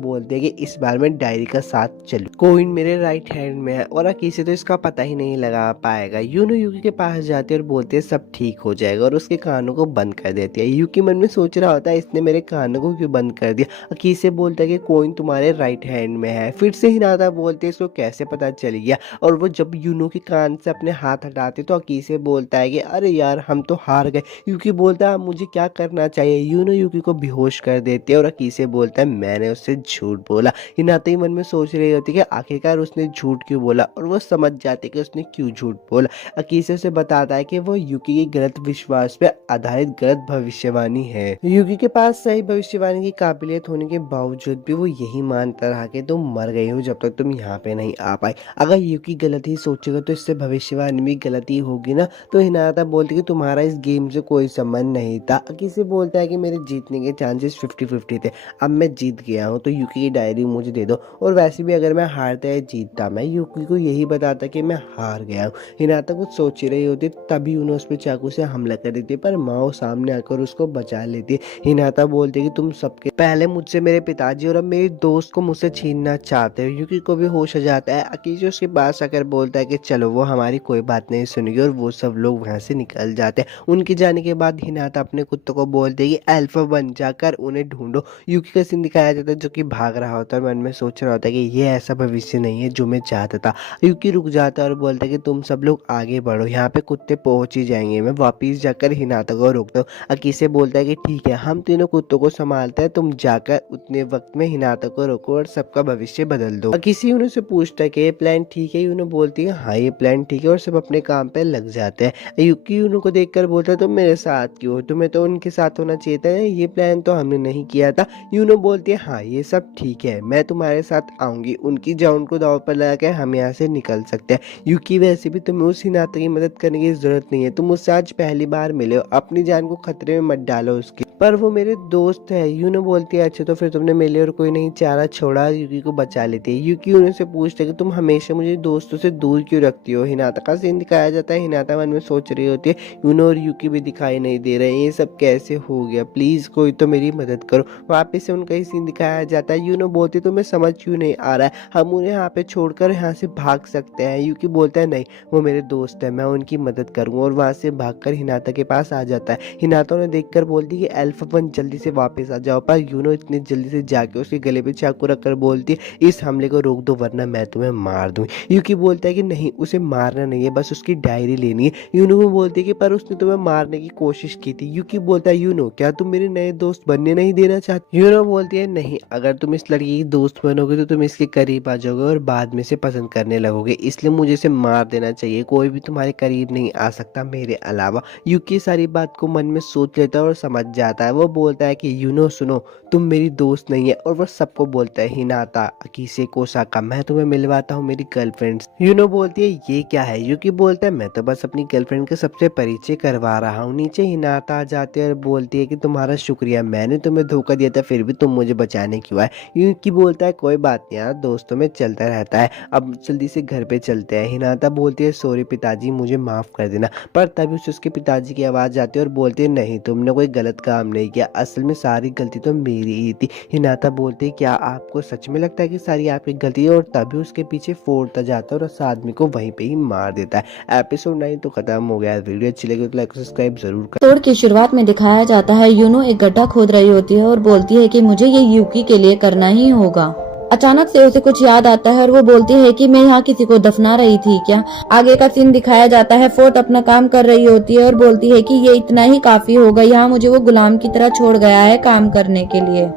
बोलते है कि इस बार मैं डायरी का साथ चलूं। कोइन मेरे राइट हैंड में है और अकीसे तो इसका पता ही नहीं लगा पाएगा। यूनो यूकी के पास जाती है और बोलते है सब ठीक हो जाएगा और उसके कानों को बंद कर देती है। यूकी मन में सोच रहा होता है इसने मेरे कानों को क्यों बंद कर दिया। अकीसे बोलता है कि कोइन तुम्हारे राइट हैंड में है। फिर से हिनाता बोलते है इसको कैसे पता चल गया, और वो जब यूनो के कान से अपने हाथ हटाते तो अकीसे बोलता है कि अरे यार हम तो हार गए। यूकी बोलता है मुझे क्या करना चाहिए। यूनो यूकी को बेहोश कर देते और अकीसे बोलता है मैंने उससे झूठ बोला। हिनाता ही मन में सोच रही होती है कि आखिरकार उसने झूठ क्यों बोला, और वो समझ जाते कि उसने क्यों झूठ बोला। अकीसे उसे बताता है कि वो यूकी की गलत विश्वास पे आधारित गलत भविष्यवाणी है। यूकी के पास सही भविष्यवाणी की काबिलियत होने के बावजूद भी वो यही मानता रहा कि तुम मर गई हो जब तक तुम यहाँ पे नहीं आ पाई। अगर यूकी गलत ही सोचेगा तो इससे भविष्यवाणी भी गलत ही होगी ना। तो हिनाता बोलती कि तुम्हारा इस गेम से कोई संबंध नहीं था। अकीसे बोलता है कि मेरे जीतने के चांसेस 50-50 थे, अब मैं जीत गया हूँ तो यूकी की डायरी मुझे दे दो, और वैसे भी अगर मैं हारता या जीतता मैं यूकी को यही बताता कि मैं हार गया हूँ। हिनाता कुछ सोच ही रही होती तभी उन्हें उस पर चाकू से हमला कर देती है पर माओ सामने आकर उसको बचा लेती है। हिनाता बोलती है कि तुम सबके पहले मुझसे मेरे पिताजी और अब मेरी दोस्त को मुझसे छीनना चाहते हो। यूकी को भी होश आ जाता है। अकीसे उसके पास आकर बोलता है कि चलो वो हमारी कोई बात नहीं सुनेगी, और वो सब लोग वहाँ से निकल जाते हैं। उनके जाने के बाद हिनाता अपने कुत्तों को बोलते है कि अल्फा बन जाकर उन्हें ढूंढो। यूकी का सीन दिखाया जाता है जो कि भाग रहा होता है, मन में सोच रहा होता है कि ये ऐसा भविष्य नहीं है जो मैं चाहता था। यूकी रुक जाता है और बोलता है कि तुम सब लोग आगे बढ़ो, यहाँ पे कुत्ते पहुंच ही जाएंगे। मैं वापिस जाकर हिनाता को रोकता हूँ। अकीसे बोलता है कि ठीक है हम तीनों कुत्तों को संभालते हैं, तुम जाकर उतने वक्त में हिनाता को रोको और सबका भविष्य बदल दो। अकीसे उन्हें से पूछता है कि ये प्लान ठीक है। उन्हें बोलती है हाँ ये प्लान ठीक है, और सब अपने काम पे लग जाते हैं। यूकी उनको देखकर बोलता है तुम मेरे साथ क्यों हो, तुम्हें तो उनके साथ होना चाहिए था, ये प्लान तो हमने नहीं किया था। यूनो बोलती है हाँ ये सब ठीक है, मैं तुम्हारे साथ आऊंगी, उनकी जान को दांव पर लगा के हम यहाँ से निकल सकते हैं। यूकी वैसे भी तुम्हें उस हिनाता की मदद करने की जरूरत नहीं है, तुम उससे आज पहली बार मिले हो, अपनी जान को खतरे में मत डालो उसकी, पर वो मेरे दोस्त है। यूनो बोलती है अच्छा तो फिर तुमने मेरे और कोई नहीं चारा छोड़ा यूकी को बचा लेती है। यूकी उन्हें से पूछते है कि तुम हमेशा मुझे दोस्तों से दूर क्यों रखती हो। हिनाता का सीन दिखाया जाता है। हिनाता मन में सोच रही होती है यूनो और यूकी भी दिखाई नहीं दे रहे, ये सब कैसे हो गया, प्लीज कोई तो मेरी मदद करो। वापस से उनका ही सीन दिखाया जाता है। यूनो बोलती तो मैं समझ क्यों नहीं आ रहा है, हम उन्हें यहाँ पे छोड़कर यहाँ से भाग सकते हैं। यूकी बोलता है नहीं वो मेरे दोस्त है, मैं उनकी मदद करूंगा, और वहां से भागकर हिनाता के पास आ जाता है। हिनाता उन्हें देखकर बोलती है कि अल्फा वन जल्दी से वापस आ जाओ। पर यूनो इतनी जल्दी से जाके उसके गले पे चाकू रखकर बोलती है इस हमले को रोक दो वरना मैं तुम्हें मार दूँ। यूकी बोलता है कि नहीं, उसे मारना नहीं है, बस उसकी डायरी लेनी है। यूनो को बोलती है कि पर उसने तुम्हें मारने की कोशिश की थी। यूकी बोलता है यूनो क्या तुम मेरे नए दोस्त बनने नहीं देना चाहती? यूनो बोलती है नहीं, अगर तुम इस लड़की की दोस्त बनोगे तो तुम इसके करीब आ जाओगे और बाद में से पसंद करने लगोगे, इसलिए मुझे इसे मार देना चाहिए। कोई भी तुम्हारे करीब नहीं आ सकता मेरे अलावा। यूकी सारी बात को मन में सोच लेता है और समझ जाता है। वो बोलता है कि यूनो सुनो, तुम मेरी दोस्त नहीं है। और वो सबको बोलता है हिनाता, अकीसे, कोसाका, मैं तुम्हें मिलवाता हूँ मेरी गर्लफ्रेंड। यूनो बोलती है ये क्या है? यूकी बोलता है मैं तो बस अपनी गर्लफ्रेंड के सबसे परिचय करवा रहा हूँ। नीचे हिनाता आ जाती है और बोलती है कि तुम्हारा शुक्रिया, मैंने तुम्हें धोखा दिया था फिर भी तुम मुझे बचाने क्यों आए? यूकी बोलता है कोई बात नहीं यार, दोस्तों में चलता रहता है, अब जल्दी से घर पे चलते हैं। हिनाता बोलती है सॉरी पिताजी, मुझे माफ कर देना। पर तभी उसके पिताजी की आवाज आती है और बोलते हैं नहीं, तुमने कोई गलत काम नहीं किया, असल में सारी गलती तो मेरी ही थी। हिनाता बोलते हैं क्या आपको सच में लगता है कि सारी आपकी गलती है? और तभी उसके पीछे फोड़ता जाता है और उस आदमी को वहीं पे ही मार देता है। एपिसोड 9 तो खत्म हो गया। वीडियो अच्छी लगी तो लाइक सब्सक्राइब जरूर कर। एपिसोड की शुरुआत में दिखाया जाता है यूनो एक गड्ढा खोद रही होती है और बोलती है कि मुझे ये यूकी के लिए करना ही होगा। अचानक से उसे कुछ याद आता है और वो बोलती है कि मैं यहाँ किसी को दफना रही थी क्या। आगे का सीन दिखाया जाता है, फोर्थ अपना काम कर रही होती है और बोलती है कि ये इतना ही काफी होगा, यहाँ मुझे वो गुलाम की तरह छोड़ गया है काम करने के लिए।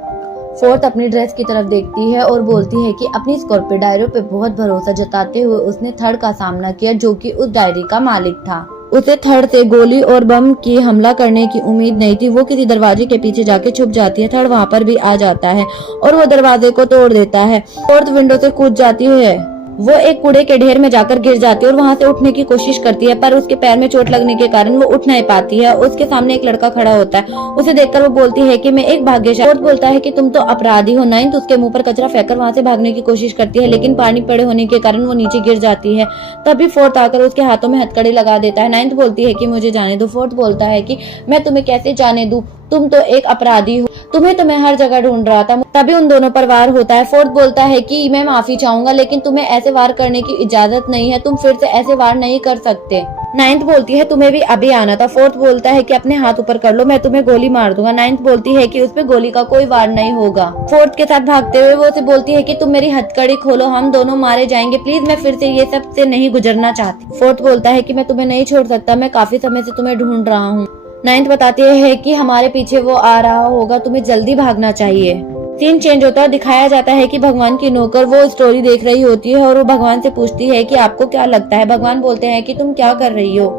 फोर्थ अपनी ड्रेस की तरफ देखती है और बोलती है कि अपनी स्कॉर्पियो डायरी पे बहुत भरोसा जताते हुए उसने थर्ड का सामना किया जो कि उस डायरी का मालिक था। उसे थर्ड से गोली और बम की हमला करने की उम्मीद नहीं थी। वो किसी दरवाजे के पीछे जाके छुप जाती है। थर्ड वहाँ पर भी आ जाता है और वो दरवाजे को तोड़ देता है। फोर्थ विंडो से कूद जाती है। वो एक कूड़े के ढेर में जाकर गिर जाती है और वहाँ से उठने की कोशिश करती है, पर उसके पैर में चोट लगने के कारण वो उठ नहीं पाती है। उसके सामने एक लड़का खड़ा होता है, उसे देखकर वो बोलती है कि मैं एक भाग्यशाली। फोर्थ बोलता है कि तुम तो अपराधी हो। नाइन्थ उसके मुंह पर कचरा फेंककर वहाँ से भागने की कोशिश करती है, लेकिन पानी पड़े होने के कारण वो नीचे गिर जाती है। तभी फोर्थ आकर उसके हाथों में हथकड़ी लगा देता है। नाइन्थ बोलती है कि मुझे जाने दो। फोर्थ बोलता है कि मैं तुम्हें कैसे जाने दूं, तुम तो एक अपराधी हो, तुम्हें तो मैं हर जगह ढूंढ रहा था। तभी उन दोनों पर वार होता है। फोर्थ बोलता है कि मैं माफी चाहूंगा, लेकिन तुम्हें ऐसे वार करने की इजाजत नहीं है, तुम फिर से ऐसे वार नहीं कर सकते। नाइन्थ बोलती है तुम्हें भी अभी आना था। फोर्थ बोलता है कि अपने हाथ ऊपर कर लो, मैं तुम्हें गोली मार दूंगा। नाइन्थ बोलती है कि उस पे गोली का कोई वार नहीं होगा। फोर्थ के साथ भागते हुए वो उसे बोलती है कि तुम मेरी हथकड़ी खोलो, हम दोनों मारे जाएंगे, प्लीज मैं फिर से ये सब से नहीं गुजरना चाहती। फोर्थ बोलता है कि मैं तुम्हें नहीं छोड़ सकता, मैं काफी समय से तुम्हें ढूंढ रहा हूँ। नाइन्थ बताती है कि हमारे पीछे वो आ रहा होगा, तुम्हें जल्दी भागना चाहिए। सीन चेंज होता है, दिखाया जाता है कि भगवान की नौकर वो स्टोरी देख रही होती है और वो भगवान से पूछती है कि आपको क्या लगता है। भगवान बोलते हैं कि तुम क्या कर रही हो।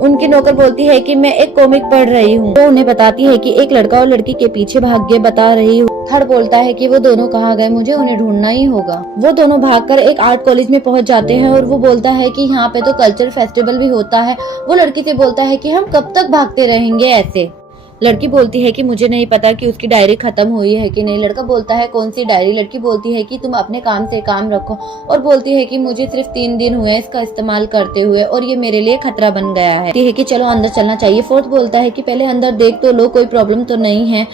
उनकी नौकर बोलती है कि मैं एक कॉमिक पढ़ रही हूँ। तो उन्हें बताती है कि एक लड़का और लड़की के पीछे भाग्य बता रही हूँ। थर्ड बोलता है कि वो दोनों कहाँ गए, मुझे उन्हें ढूंढना ही होगा। वो दोनों भागकर एक आर्ट कॉलेज में पहुंच जाते हैं और वो बोलता है कि यहाँ पे तो कल्चर फेस्टिवल भी होता है। वो लड़की से बोलता है कि हम कब तक भागते रहेंगे ऐसे। लड़की बोलती है कि मुझे नहीं पता कि उसकी डायरी खत्म हुई है कि नहीं। लड़का बोलता है कौन सी डायरी। लड़की बोलती है कि तुम अपने काम से काम रखो और बोलती है कि मुझे सिर्फ 3 दिन हुए इसका इस्तेमाल करते हुए और ये मेरे लिए खतरा बन गया है कि चलो अंदर चलना चाहिए। फोर्थ बोलता है कि पहले अंदर देख तो लो, कोई प्रॉब्लम तो नहीं है।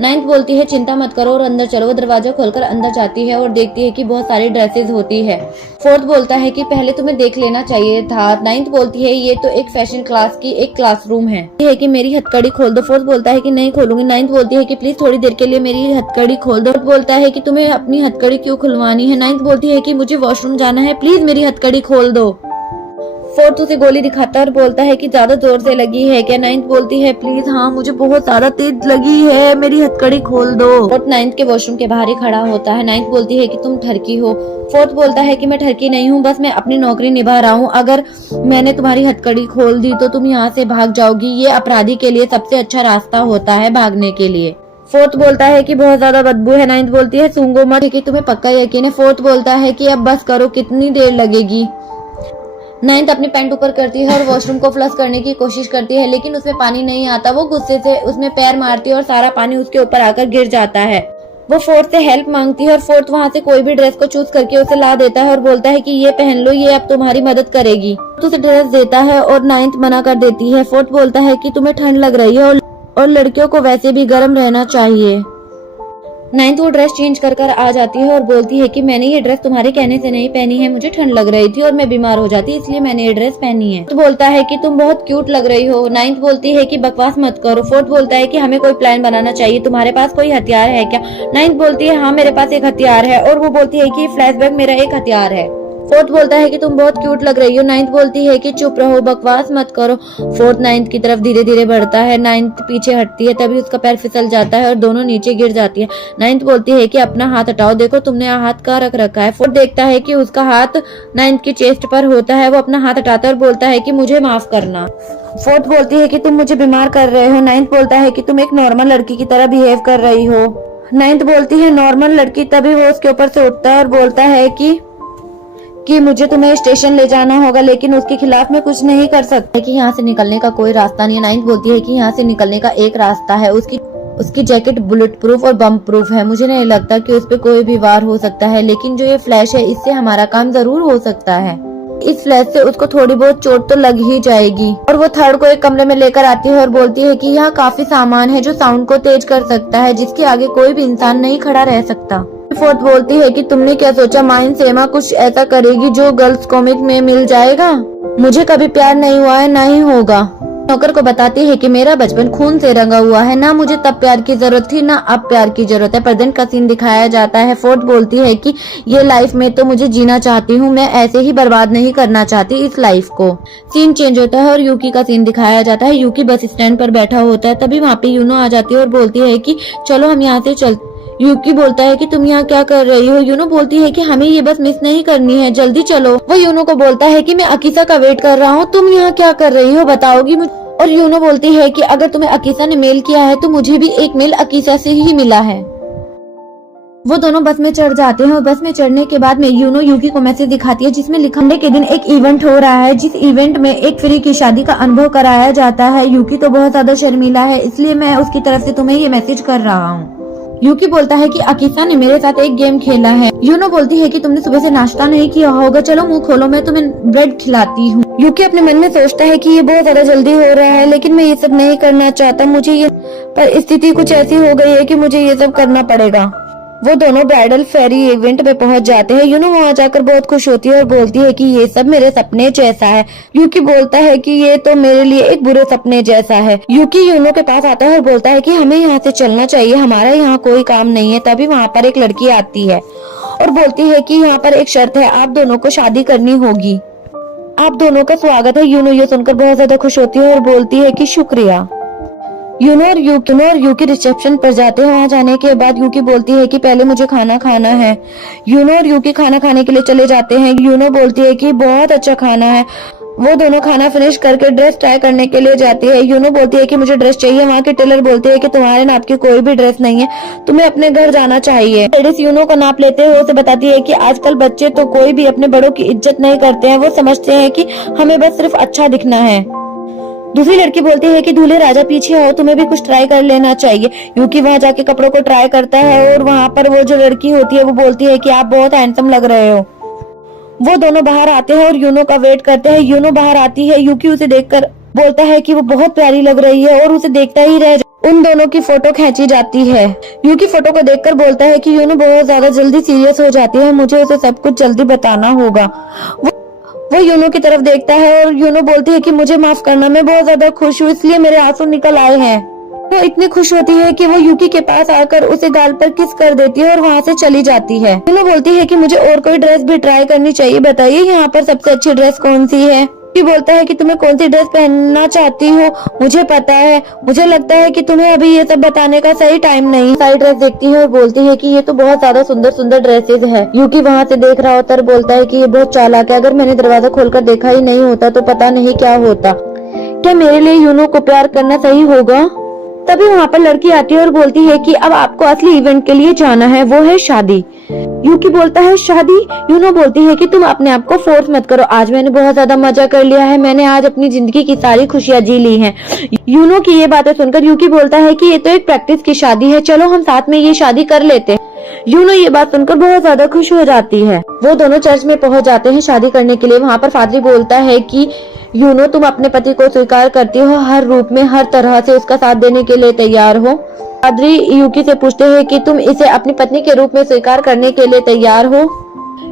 नाइन्थ बोलती है चिंता मत करो और अंदर चलो। वो दरवाजा खोलकर अंदर जाती है और देखती है कि बहुत सारी ड्रेसेस होती है। फोर्थ बोलता है कि पहले तुम्हें देख लेना चाहिए था। नाइन्थ बोलती है ये तो एक फैशन क्लास की एक क्लासरूम है कि मेरी हथकड़ी खोल दो। फोर्थ बोलता है कि नहीं खोलूंगी। नाइन्थ बोलती है कि प्लीज थोड़ी देर के लिए मेरी हथकड़ी खोल दो। फोर्थ बोलता है कि तुम्हें अपनी हथकड़ी क्यों खुलवानी है। नाइन्थ बोलती है कि मुझे वॉशरूम जाना है, प्लीज मेरी हथकड़ी खोल दो। फोर्थ उसे गोली दिखाता है और बोलता है कि ज्यादा जोर से लगी है क्या। नाइन्थ बोलती है प्लीज हाँ, मुझे बहुत ज्यादा तेज लगी है, मेरी हथकड़ी खोल दो। फोर्थ नाइन्थ के वॉशरूम के बाहर ही खड़ा होता है। नाइन्थ बोलती है कि तुम ठरकी हो। फोर्थ बोलता है कि मैं ठरकी नहीं हूँ, बस मैं अपनी नौकरी निभा रहा हूँ। अगर मैंने तुम्हारी हथकड़ी खोल दी तो तुम यहाँ से भाग जाओगी। ये अपराधी के लिए सबसे अच्छा रास्ता होता है भागने के लिए। फोर्थ बोलता है कि बहुत ज्यादा बदबू है। नाइन्थ बोलती है सूंघो मत, कि तुम्हें पक्का यकीन है। फोर्थ बोलता है कि अब बस करो, कितनी देर लगेगी। नाइन्थ अपनी पैंट ऊपर करती है और वॉशरूम को फ्लश करने की कोशिश करती है, लेकिन उसमें पानी नहीं आता। वो गुस्से से उसमें पैर मारती है और सारा पानी उसके ऊपर आकर गिर जाता है। वो फोर्थ से हेल्प मांगती है और फोर्थ वहाँ से कोई भी ड्रेस को चूज करके उसे ला देता है और बोलता है कि ये पहन लो, ये अब तुम्हारी मदद करेगी। तो उसे ड्रेस देता है और नाइन्थ मना कर देती है। फोर्थ बोलता है कि तुम्हें ठंड लग रही है और लड़कियों को वैसे भी गर्म रहना चाहिए। नाइन्थ वो ड्रेस चेंज कर कर आ जाती है और बोलती है कि मैंने ये ड्रेस तुम्हारे कहने से नहीं पहनी है, मुझे ठंड लग रही थी और मैं बीमार हो जाती इसलिए मैंने ये ड्रेस पहनी है। तो बोलता है कि तुम बहुत क्यूट लग रही हो। नाइन्थ बोलती है कि बकवास मत करो। फोर्थ बोलता है कि हमें कोई प्लान बनाना चाहिए, तुम्हारे पास कोई हथियार है क्या? नाइन्थ बोलती है हाँ मेरे पास एक हथियार है और वो बोलती है कि फ्लैशबैक मेरा एक हथियार है। फोर्थ बोलता है कि तुम बहुत क्यूट लग रही हो। नाइन्थ बोलती है कि चुप रहो, बकवास मत करो। फोर्थ नाइन्थ की तरफ धीरे धीरे बढ़ता है। नाइन्थ पीछे हटती है, तभी उसका पैर फिसल जाता है और दोनों नीचे गिर जाती है। नाइन्थ बोलती है कि अपना हाथ हटाओ, देखो तुमने हाथ कहाँ रख रखा है। फोर्थ देखता है कि उसका हाथ नाइन्थ की चेस्ट पर होता है। वो अपना हाथ हटाता है और बोलता है कि मुझे माफ करना। फोर्थ बोलती है कि तुम मुझे बीमार कर रहे हो। नाइन्थ बोलता है कि तुम एक नॉर्मल लड़की की तरह बिहेव कर रही हो। नाइन्थ बोलती है नॉर्मल लड़की, तभी वो उसके ऊपर से उठता है और बोलता है कि मुझे तुम्हें स्टेशन ले जाना होगा, लेकिन उसके खिलाफ मैं कुछ नहीं कर सकता कि यहाँ से निकलने का कोई रास्ता नहीं है। नाइन्थ बोलती है कि यहाँ से निकलने का एक रास्ता है, उसकी जैकेट बुलेट प्रूफ और बम प्रूफ है। मुझे नहीं लगता कि उस पे कोई भी वार हो सकता है, लेकिन जो ये फ्लैश है इससे हमारा काम जरूर हो सकता है। इस फ्लैश से उसको थोड़ी बहुत चोट तो लग ही जाएगी। और वो थर्ड को एक कमरे में लेकर आती है और बोलती है कि यहाँ काफी सामान है जो साउंड को तेज कर सकता है, जिसके आगे कोई भी इंसान नहीं खड़ा रह सकता। फोर्थ बोलती है कि तुमने क्या सोचा, माइन सेमा कुछ ऐसा करेगी जो गर्ल्स कॉमिक में मिल जाएगा? मुझे कभी प्यार नहीं हुआ है, ना ही होगा। नौकर को बताती है कि मेरा बचपन खून से रंगा हुआ है, ना मुझे तब प्यार की जरूरत थी ना अब प्यार की जरूरत है। प्रेजेंट का सीन दिखाया जाता है। फोर्थ बोलती है कि ये लाइफ में तो मुझे जीना चाहती हूँ, मैं ऐसे ही बर्बाद नहीं करना चाहती इस लाइफ को। सीन चेंज होता है और यूकी का सीन दिखाया जाता है। यूकी बस स्टैंड पर बैठा होता है, तभी वहाँ पे यूनो आ जाती है और बोलती है कि चलो हम यहाँ से चलते। यूकी बोलता है कि तुम यहाँ क्या कर रही हो? यूनो बोलती है कि हमें ये बस मिस नहीं करनी है, जल्दी चलो। वो यूनो को बोलता है कि मैं अकीसा का वेट कर रहा हूँ, तुम यहाँ क्या कर रही हो, बताओगी मुझे? और यूनो बोलती है कि अगर तुम्हें अकीसा ने मेल किया है तो मुझे भी एक मेल अकीसा से ही मिला है। वो दोनों बस में चढ़ जाते हैं और बस में चढ़ने के बाद में यूनो यूकी को मैसेज दिखाती है जिसमें लिखा है के दिन एक इवेंट हो रहा है, जिस इवेंट में एक फ्री की शादी का अनुभव कराया जाता है। यूकी तो बहुत ज्यादा शर्मीला है, इसलिए मैं उसकी तरफ से तुम्हें ये मैसेज कर रहा हूँ। यूकी बोलता है कि अकीसा ने मेरे साथ एक गेम खेला है। यूनो बोलती है कि तुमने सुबह से नाश्ता नहीं किया होगा, चलो मुंह खोलो, मैं तुम्हें ब्रेड खिलाती हूँ। यूकी अपने मन में सोचता है कि ये बहुत ज्यादा जल्दी हो रहा है, लेकिन मैं ये सब नहीं करना चाहता, मुझे ये पर स्थिति कुछ ऐसी हो गई है कि मुझे ये सब करना पड़ेगा। वो दोनों ब्राइडल फेरी इवेंट पे पहुंच जाते हैं। यूनो वहाँ जाकर बहुत खुश होती है और बोलती है कि ये सब मेरे सपने जैसा है। यूकी बोलता है कि ये तो मेरे लिए एक बुरे सपने जैसा है। यूकी यूनो के पास आता है और बोलता है कि हमें यहाँ से चलना चाहिए, हमारा यहाँ कोई काम नहीं है। तभी वहाँ पर एक लड़की आती है और बोलती है कि यहाँ पर एक शर्त है, आप दोनों को शादी करनी होगी, आप दोनों का स्वागत है। यूनो ये सुनकर बहुत ज्यादा खुश होती है और बोलती है कि शुक्रिया। यूनो और यूकी रिसेप्शन पर जाते हैं। वहाँ जाने के बाद यूकी बोलती है कि पहले मुझे खाना खाना है। यूनो और यूकी खाना खाने के लिए चले जाते हैं। यूनो बोलती है कि बहुत अच्छा खाना है। वो दोनों खाना फिनिश करके ड्रेस ट्राई करने के लिए जाती है। यूनो बोलती है कि मुझे ड्रेस चाहिए। वहाँ के टेलर बोलते हैं कि तुम्हारे नाप की कोई भी ड्रेस नहीं है, तुम्हें अपने घर जाना चाहिए। लेडीज यूनो का नाप लेते हुए उसे बताती है कि आजकल बच्चे तो कोई भी अपने बड़ों की इज्जत नहीं करते हैं, वो समझते हैं कि हमें बस सिर्फ अच्छा दिखना है। दूसरी लड़की बोलती है कि दूल्हे राजा पीछे आओ, तुम्हें भी कुछ ट्राई कर लेना चाहिए। यूकी वहाँ जाके कपड़ों को ट्राई करता है और वहाँ पर वो जो लड़की होती है वो बोलती है कि आप बहुत हैंडसम लग रहे हो। वो दोनों बाहर आते हैं और यूनो का वेट करते हैं। यूनो बाहर आती है, यूकी उसे देखकर बोलता है कि वो बहुत प्यारी लग रही है और उसे देखता ही रह जाता। उन दोनों की फोटो खींची जाती है। यूकी फोटो को देखकर बोलता है कि यूनो बहुत ज्यादा जल्दी सीरियस हो जाती है, मुझे उसे सब कुछ जल्दी बताना होगा। वो यूनो की तरफ देखता है और यूनो बोलती है कि मुझे माफ करना, मैं बहुत ज्यादा खुश हूँ इसलिए मेरे आंसू निकल आए हैं। वो इतनी खुश होती है कि वो यूकी के पास आकर उसे गाल पर किस कर देती है और वहाँ से चली जाती है। यूनो बोलती है कि मुझे और कोई ड्रेस भी ट्राई करनी चाहिए, बताइए यहाँ पर सबसे अच्छी ड्रेस कौन सी है। यूकी बोलता है कि तुम्हें कौन सी ड्रेस पहनना चाहती हो मुझे पता है, मुझे लगता है कि तुम्हें अभी ये सब बताने का सही टाइम नहीं। सारी ड्रेस देखती है और बोलती है कि ये तो बहुत ज्यादा सुंदर सुंदर ड्रेसेस है। यूकी वहाँ से देख रहा होता है और बोलता है कि ये बहुत चालाक है, अगर मैंने दरवाजा खोलकर देखा ही नहीं होता तो पता नहीं क्या होता। क्या मेरे लिए यूनो को प्यार करना सही होगा? तभी वहाँ पर लड़की आती है और बोलती है कि अब आपको असली इवेंट के लिए जाना है, वो है शादी। यूकी बोलता है शादी? यूनो बोलती है कि तुम अपने आप को फोर्स मत करो, आज मैंने बहुत ज्यादा मजा कर लिया है, मैंने आज अपनी जिंदगी की सारी खुशियाँ जी ली हैं। यूनो की ये बातें सुनकर यूकी बोलता है कि ये तो एक प्रैक्टिस की शादी है, चलो हम साथ में ये शादी कर लेते। यूनो ये बात सुनकर बहुत ज्यादा खुश हो जाती है। वो दोनों चर्च में पहुंच जाते हैं शादी करने के लिए। वहाँ पर फादरी बोलता है कि यूनो तुम अपने पति को स्वीकार करती हो, हर रूप में हर तरह से उसका साथ देने के लिए तैयार हो। पादरी यूकी से पूछते हैं कि तुम इसे अपनी पत्नी के रूप में स्वीकार करने के लिए तैयार हो।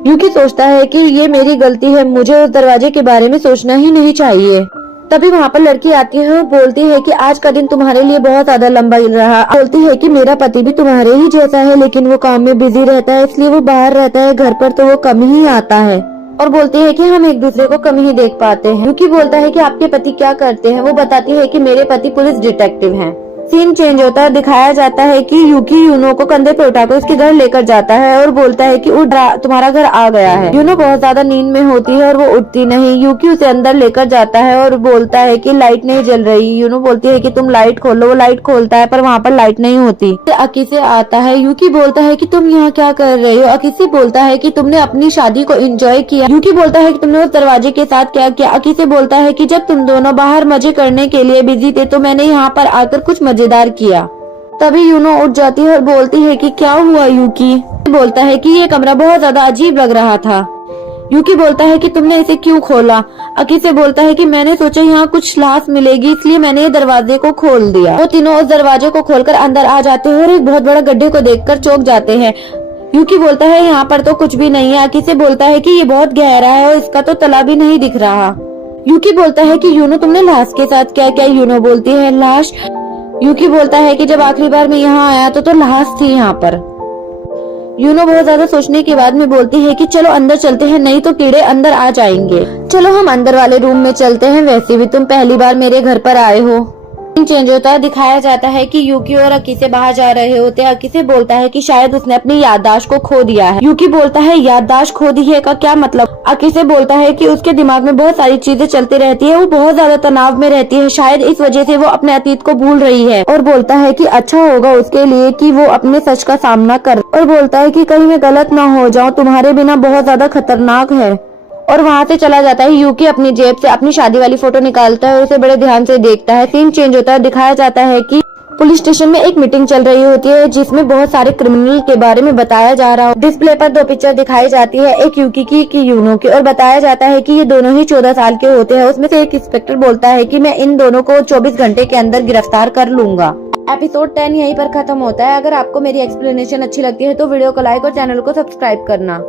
यूकी सोचता है कि ये मेरी गलती है, मुझे उस दरवाजे के बारे में सोचना ही नहीं चाहिए। तभी वहाँ पर लड़की आती है और बोलती है कि आज का दिन तुम्हारे लिए बहुत ज्यादा लंबा रहा। बोलती है कि मेरा पति भी तुम्हारे ही जैसा है, लेकिन वो काम में बिजी रहता है, इसलिए वो बाहर रहता है, घर पर तो वो कम ही आता है। और बोलती है कि हम एक दूसरे को कम ही देख पाते हैं। यूकी बोलता है कि आपके पति क्या करते हैं। वो बताती है कि मेरे पति पुलिस डिटेक्टिव हैं। सीन चेंज होता है, दिखाया जाता है कि यूकी यूनो को कंधे पे उठाकर उसके घर लेकर जाता है और बोलता है कि उठ, तुम्हारा घर आ गया है। यूनो बहुत ज्यादा नींद में होती है और वो उठती नहीं। यूकी उसे अंदर लेकर जाता है और बोलता है कि लाइट नहीं जल रही। यूनो बोलती है कि तुम लाइट खोलो। वो लाइट खोलता है पर वहाँ पर लाइट नहीं होती। अकीसे आता है। यूकी बोलता है कि तुम यहाँ क्या कर रही हो। अकीसे बोलता है कि तुमने अपनी शादी को एंजॉय किया। यूकी बोलता है कि तुमने उस दरवाजे के साथ क्या किया। अकीसे बोलता है कि जब तुम दोनों बाहर मजे करने के लिए बिजी थे तो मैंने यहाँ पर आकर कुछ मजेदार किया। तभी यूनो उठ जाती है और बोलती है कि क्या हुआ यूकी। बोलता है कि ये कमरा बहुत ज्यादा अजीब लग रहा था। यूकी बोलता है कि तुमने इसे क्यों खोला। अकीसे बोलता है कि मैंने सोचा यहाँ कुछ लाश मिलेगी, इसलिए मैंने ये दरवाजे को खोल दिया। वो तीनों उस दरवाजे को खोलकर अंदर आ जाते हैं और एक बहुत बड़ा गड्ढे को देखकर चौंक जाते हैं। यूकी बोलता है यहाँ पर तो कुछ भी नहीं है। अकीसे बोलता है कि ये बहुत गहरा है और इसका तो तला भी नहीं दिख रहा। यूकी बोलता है कि यूनो तुमने लाश के साथ क्या क्या। यूनो बोलती है लाश। यूकी बोलता है कि जब आखिरी बार मैं यहाँ आया तो लाश थी यहाँ पर। यूनो बहुत ज्यादा सोचने के बाद में बोलती है कि चलो अंदर चलते हैं, नहीं तो कीड़े अंदर आ जाएंगे। चलो हम अंदर वाले रूम में चलते हैं, वैसे भी तुम पहली बार मेरे घर पर आए हो। चेंज होता है, दिखाया जाता है कि यूकी और अकीसे बाहर जा रहे होते हैं। अकीसे बोलता है कि शायद उसने अपनी याददाश्त को खो दिया है। यूकी बोलता है याददाश्त खो दी है का क्या मतलब। अकीसे बोलता है कि उसके दिमाग में बहुत सारी चीजें चलती रहती है, वो बहुत ज्यादा तनाव में रहती है, शायद इस वजह से वो अपने अतीत को भूल रही है। और बोलता है कि अच्छा होगा उसके लिए कि वो अपने सच का सामना कर। और बोलता है कि कहीं मैं गलत ना हो जाऊं, तुम्हारे बिना बहुत ज्यादा खतरनाक है। और वहाँ से चला जाता है। यूकी अपनी जेब से अपनी शादी वाली फोटो निकालता है और उसे बड़े ध्यान से देखता है। सीन चेंज होता है, दिखाया जाता है कि पुलिस स्टेशन में एक मीटिंग चल रही होती है जिसमें बहुत सारे क्रिमिनल के बारे में बताया जा रहा है। डिस्प्ले पर दो पिक्चर दिखाई जाती है, एक यूकी की एक यूनो की, और बताया जाता है कि ये दोनों ही 14 साल के होते हैं। उसमें से एक इंस्पेक्टर बोलता है कि मैं इन दोनों को 24 घंटे के अंदर गिरफ्तार कर लूंगा। एपिसोड 10 यहीं पर खत्म होता है। अगर आपको मेरी एक्सप्लेनेशन अच्छी लगती है तो वीडियो को लाइक और चैनल को सब्सक्राइब करना।